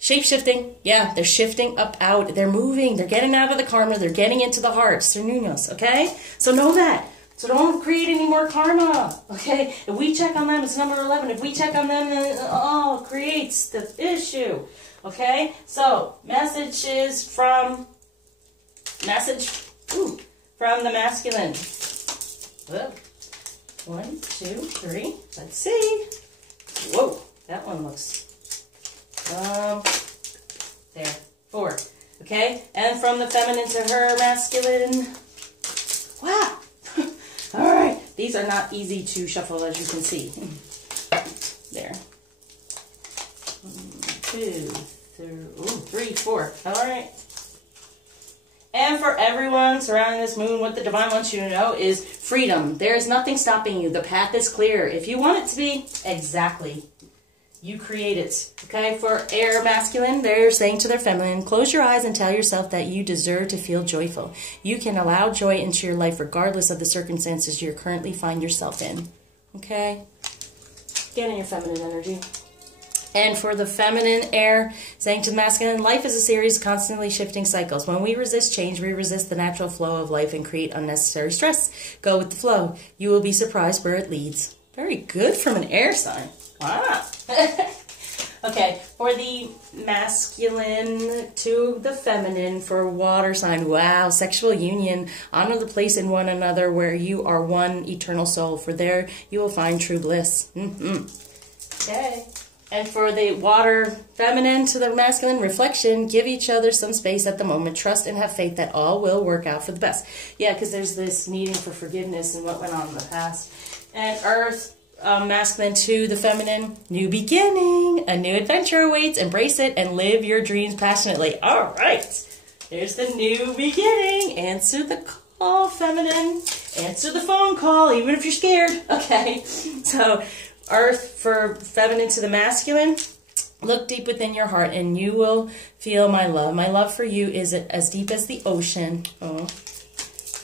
Shape-shifting. Yeah, they're shifting up, out. They're moving. They're getting out of the karma. They're getting into the hearts. They're nunos, okay? So know that. So don't create any more karma, okay? If we check on them, it's number 11. If we check on them, then it all creates the issue, okay? So, messages from the masculine. Whoa. 1, 2, 3. Let's see. Whoa, that one looks, there, 4, okay? And from the feminine to her masculine. Wow. All right, these are not easy to shuffle, as you can see. There. 1, 2, 3, 4. All right. And for everyone surrounding this moon, what the divine wants you to know is freedom. There is nothing stopping you. The path is clear. If you want it to be, exactly. You create it. Okay, for air masculine, they're saying to their feminine, close your eyes and tell yourself that you deserve to feel joyful. You can allow joy into your life regardless of the circumstances you currently find yourself in. Okay? Get in your feminine energy. And for the feminine air, saying to the masculine, life is a series of constantly shifting cycles. When we resist change, we resist the natural flow of life and create unnecessary stress. Go with the flow. You will be surprised where it leads. Very good from an air sign. Wow. Okay, for the masculine to the feminine, for water sign, wow, sexual union, honor the place in one another where you are one eternal soul, for there you will find true bliss. Okay, and for the water feminine to the masculine, reflection, give each other some space at the moment, trust and have faith that all will work out for the best. Yeah, because there's this needing for forgiveness and what went on in the past. And earth, masculine to the feminine, new beginning, a new adventure awaits, embrace it and live your dreams passionately. All right, there's the new beginning. Answer the call, feminine. Answer the phone call, even if you're scared. Okay, so earth for feminine to the masculine, look deep within your heart and you will feel my love. My love for you is as deep as the ocean. Oh.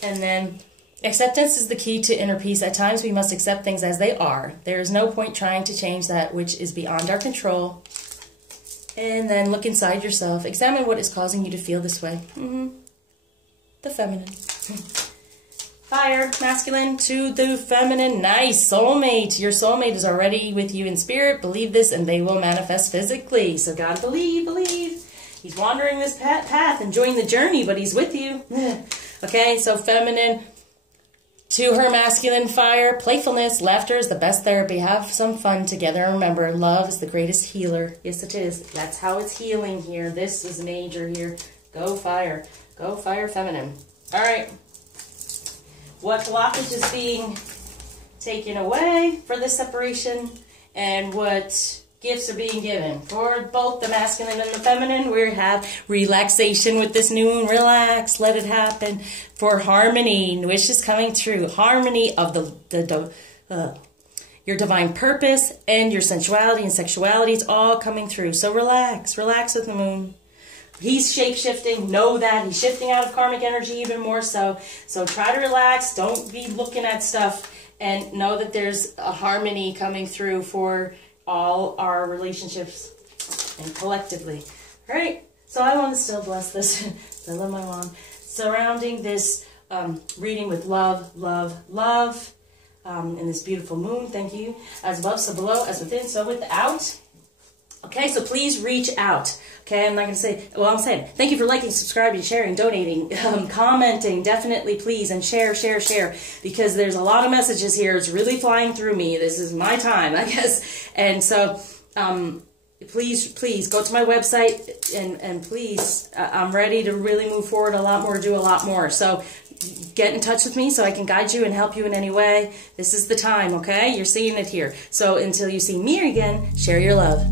And then acceptance is the key to inner peace. At times we must accept things as they are. There is no point trying to change that which is beyond our control. And then look inside yourself. Examine what is causing you to feel this way. The feminine. Fire, masculine to the feminine. Nice. Soulmate. Your soulmate is already with you in spirit. Believe this and they will manifest physically. So gotta believe, believe. He's wandering this path, enjoying the journey, but he's with you. Okay, so feminine to her masculine, fire, playfulness, laughter is the best therapy. Have some fun together. Remember, love is the greatest healer. Yes, it is. That's how it's healing here. This is major here. Go fire. Go fire, feminine. All right. What blockage is being taken away for this separation and what gifts are being given? For both the masculine and the feminine, we have relaxation with this new moon. Relax, let it happen. For harmony, wish is coming true. Harmony of your divine purpose and your sensuality and sexuality, it's all coming through. So relax, relax with the moon. He's shape-shifting. Know that. He's shifting out of karmic energy even more so. So try to relax. Don't be looking at stuff. And know that there's a harmony coming through for all our relationships and collectively. All right. So I want to still bless this. I love my mom. Surrounding this reading with love, love, love. in this beautiful moon. Thank you. As above, so below, as within, so without. Okay, so please reach out. Okay, I'm not going to say, well, I'm saying thank you for liking, subscribing, sharing, donating, commenting, definitely, please, and share, because there's a lot of messages here. It's really flying through me. This is my time, I guess. And so, please go to my website, and please, I'm ready to really move forward a lot more, do a lot more. So get in touch with me so I can guide you and help you in any way. This is the time, okay? You're seeing it here. So until you see me again, share your love.